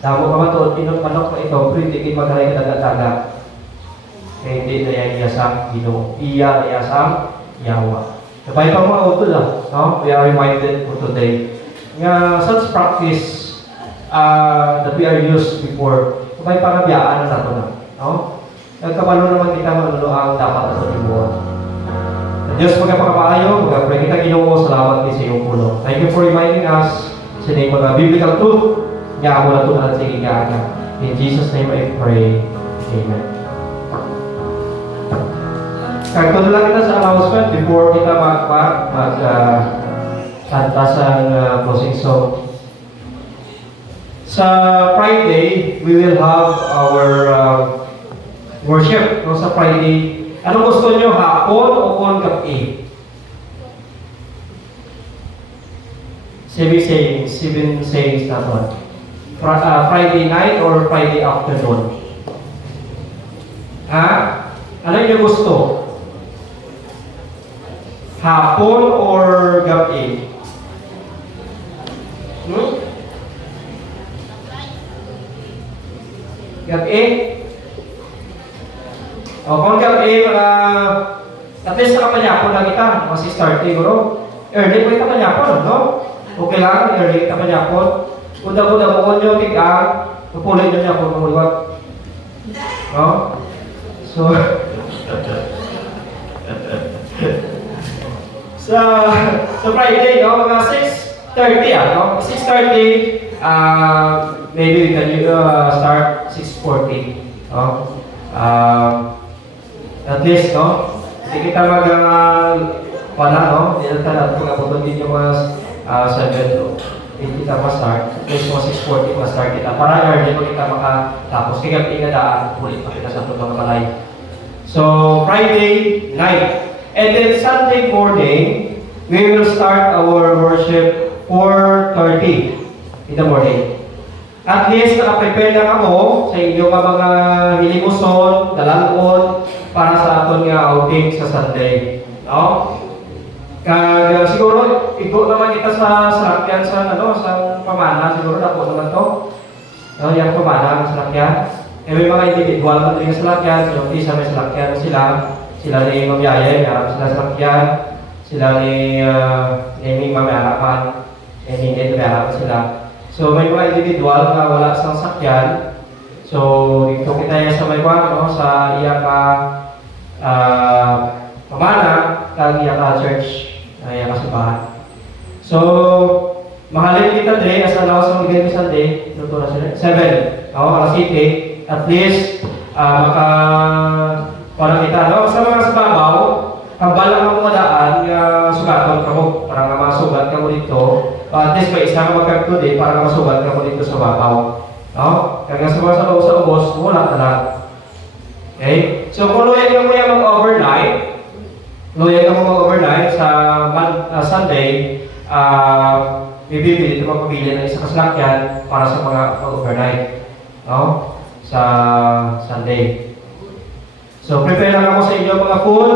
Tamo ka matuod, manok ka ito, pero hindi kayo maghalay ka dagat-dagat. Kaya hindi na yan iyasang Ginoo. Iya na iyasang Yawa. Sabay pa mga utol no? We are reminded for today. Nga such practice that we are used before, sabay pa nabiyaan na nato na. No? Nagkabalo naman kita manuno ang dapat na sa ibuwan. Diyos magkapakapaayo, magkapray kita Ginoo, salamat din sa iyong pulo. Thank you for reminding us sa name mga biblical truth nga ako na tunad sa igaaga. In Jesus' name I pray. Amen. Kagtulad lang kita sa announcement before kita kanta sa closing song. Sa Friday, we will have our worship. No, sa Friday, ano gusto nyo? Hapon o kung gabi? 7 sayings na to. Friday night or Friday afternoon? Ano yung gusto? Hapon or gabi? Gabi? O kung gabi, at least nakapanyapon lang kita. Kasi starting, bro. Early po kita panyapon, no? Okay lang, early kita panyapon. Kuda-kuda mo nyo, tigang, pupulit nyo niya kung mamuliwag. No? So, sa Friday, no? Mga 6:30, no? 6:30, maybe we can start 6:40, no? At least, no? Hindi kita wala, no? Hindi natin pag-aputon din yung mga 7, hindi kita ma-start. At least mga 6:40, ma-start kita. Para early mo kita makatapos. Kaya ingadaan, ulit pa kita sa tutong malay. So, Friday night. And then Sunday morning, we will start our worship 4:30 in the morning. At least naka-prepare na ako sa inyong mga hilimuson, dalalon, para sa aton nga outing sa Sunday. No? Siguro, igo naman kita sa salakyan sa pamana, siguro ako naman to. No, yung pamana, salakyan. May mga individual na rin sa salakyan, yung isa may salakyan sila ni Ma'am Yaya, meron sila salakyan, sila ni Ma'am Yarapan, hindi meron sila. So may mga individual na wala sa sakyan. So dito kita sa may no, sa iyaka pamana, kag iyaka church, iyaka simbahan. So mahalin kita dire as announce ng Iglesia Sunday, luto na sila 7, alas 7, at least parang kita, no? Sa mga sababaw, kabalang ang madaan nga sugaton ka mo, para nga masugat ka mo dito. At least may isang magkagtod para nga masugat ka mo dito sa babaw. No? Kaya sa mga sa ubos, wala ka lang. Okay? So kung luyan ka mo yung mag-overnight sa Sunday, bibili ito magpabili ng isang kasalakyan para sa mga mag-overnight. No? Sa Sunday. So, prepare lang ako sa inyo mga food.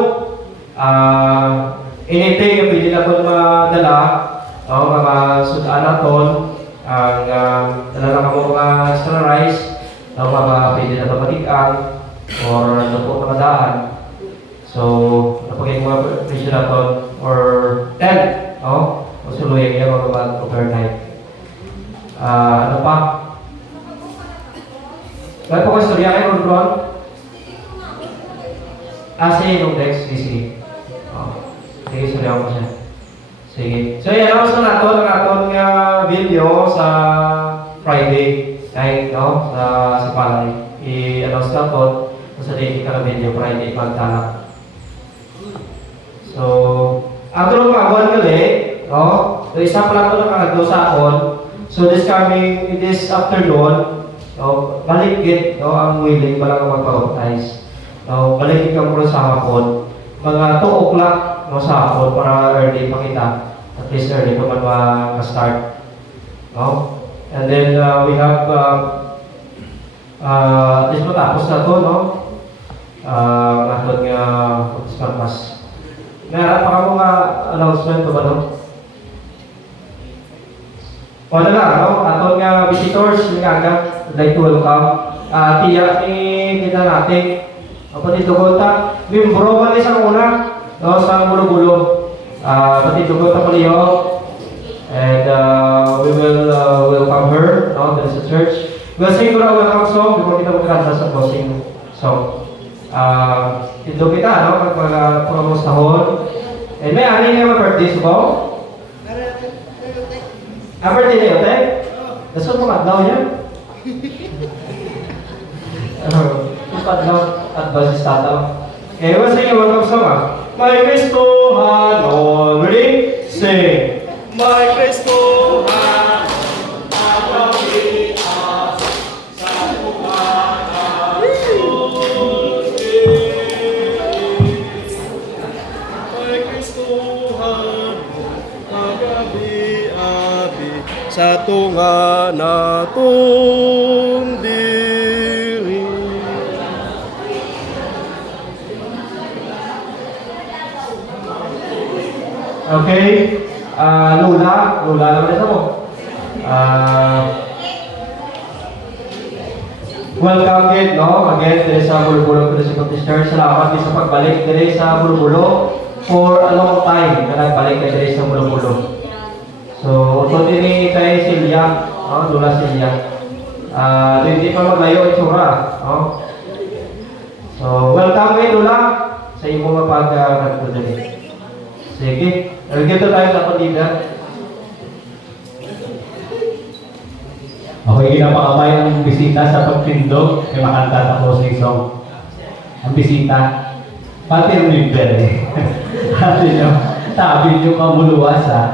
Anything na pwede na ito madala. Mga sudaan na ito. Dala lang ako mga extra rice. Mga pwede na ito matigang. Or lupo na madaan. So, napagay mga presyo na ito. Or 10. Masuluyan niya mga overnight. Ano pa? Kaya po ko istorya kayo, Ron? Sige, yung Dex, sige. Sige, istorya ko siya. Sige. So, i-announce na nato ang atong video sa Friday night, no? Sa Palay. I-announce lang po sa dating ka namin yung Friday pagtanak. So, ang tulong mga gali, no? So, isa pa lang ito nakakagaw sa akon. So, this afternoon, no, balik it, no, ang willing pa lang magpa-baptize. No, balik ka muna sa hapon. Mga 2 o'clock, no, sa hapon para early pa kita. At least early pa man ma-start. No? And then, we have, at least matapos na ito, no? Natod nga, pagkismarmas. Meron pa ka mga announcement ba, no? Wala lang, no? Atong nga visitors, I'd like to welcome. Tiyak ni kita natin. Pati Dugota, membro man isang una, no? Sa Bulo-Bulo. Pati Dugota Paliyo. And we will welcome her, no? There is a church. We'll sing for our welcome song before kita magkanta sa closing song. Ito kita, no? Pagpapamustahon. And may ani nga birthday sa bao? Birthday niyo, te? Dasod mo kadlaw niya? Kadlaw at basis tataw. Okay, we'll sing your welcome song, My Cristo, Hano, ready? Sing. My Cristo, sa tunga natong diri. Okay. Lula naman isa mo. Welcome din, no? Again, dito sa Bulo-Bulo Principal Church. Salamat din sa pagbalik dito sa Bulo-Bulo for a long time na nagbalik na dito sa Bulo-Bulo. So, ito din kay Silya, no? Lula Silya. Hindi pa maglayo itsura, no? So, welcome din, Lula, sa iyong mga pag-nagpudali. Sige, nagkito tayo sa pagdida. Okay, ginapakamay ang bisita sa pagtindog kay makanta sa closing song. Ang bisita, pati ang member eh. Sabi nyo kamuluwas ha.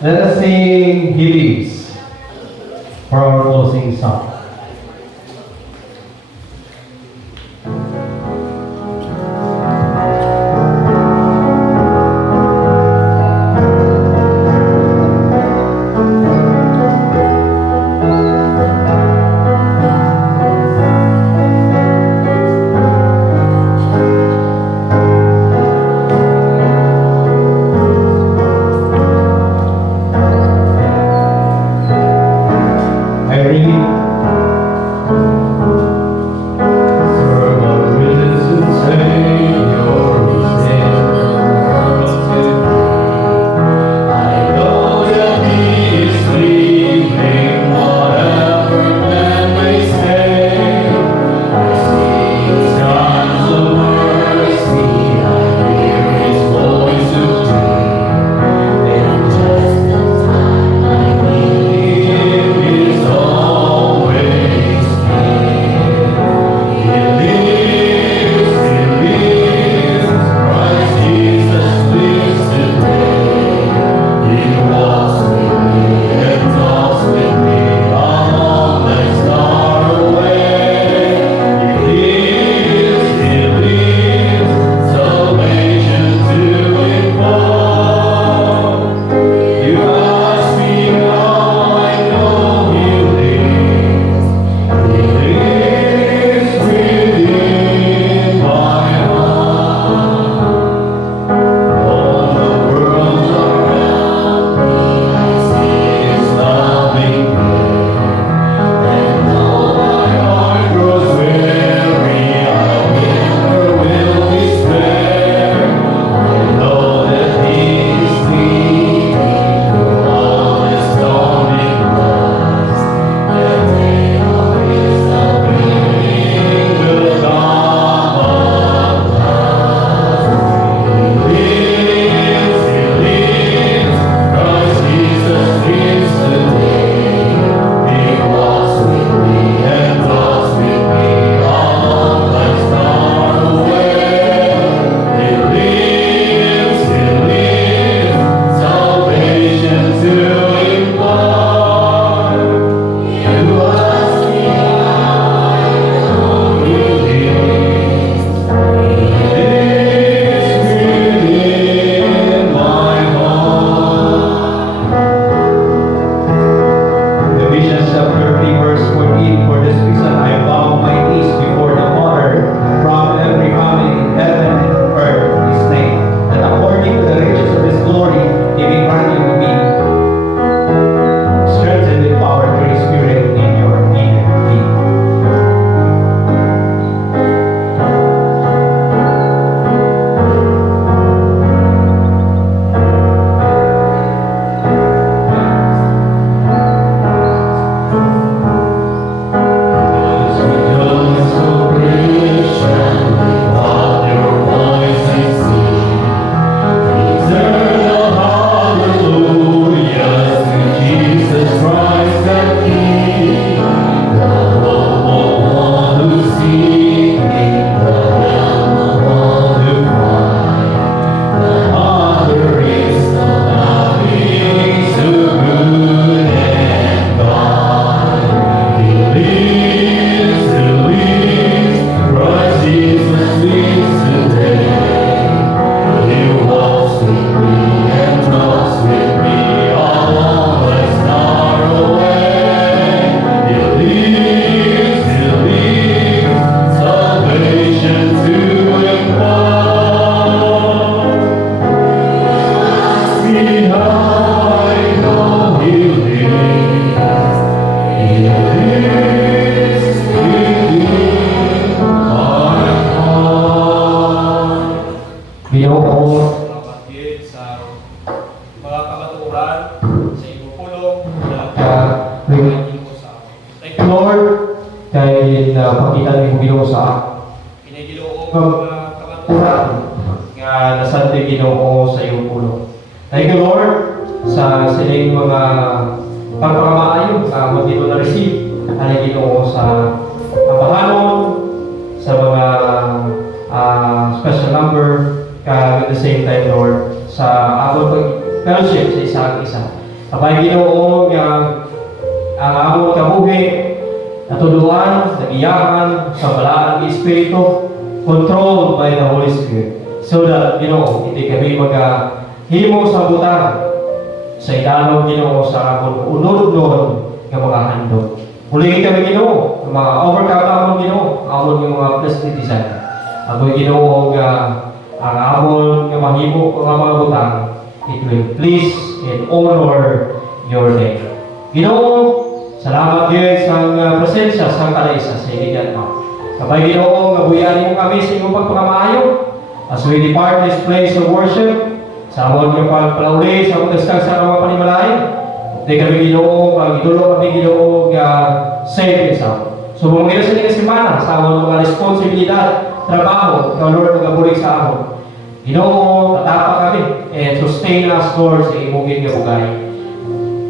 Let us sing He Lives for our closing song. pakita ni Ginoo sa Ginoo kamaturan nga nasante Ginoo sa iyong pulo. Thank you, Lord, sa sining mga pagpakamaayo nga mo dito na receive ang Ginoo sa kapahanon, sa mga special number, at the same time, Lord, sa amon pag-fellowship sa isa't isa. Kapag Ginoo nga ang amon kabuhi, natuluan, nagiyakan sa balaan ng Espiritu, controlled by the Holy Spirit. So that, hindi kami himo sa butang sa ilalong Ginoo sa amon unod-unod ng mga handog. Muli kami Ginoo, mga overcome amon Ginoo, amon yung mga plasticizan. Ako Ginoo nga ang amon nga mahimo ang mga butang, it will please and honor your name. Ginoo, salamat din sa presensya sa kalaisa sa iligan mo. Kapag Ginoo, mabuyan mo kami sa iyong pagpakamaayo as we depart this place of worship, sa amon nga pagpalauli, sa amon kaskas sa mga panimalain, di kami Ginoo, pag-itulo kami Ginoo nga safe isa. So mga sa mga semana, sa amon mga responsibilidad, trabaho, na Lord magabulig sa amon. Ginoo, tatapa kami and sustain us, Lord, sa imong gingabugay.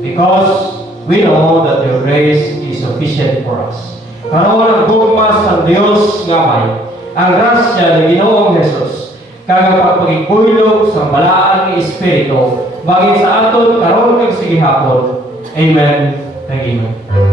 Because we know that your grace is sufficient for us. Karon ang gugmas ng Dios gamay, ang grasya ni Ginoong Jesus, kag pagpagikuylog sa balaan ng Espiritu, bagay sa aton karon kag sige hapon. Amen. Thank you.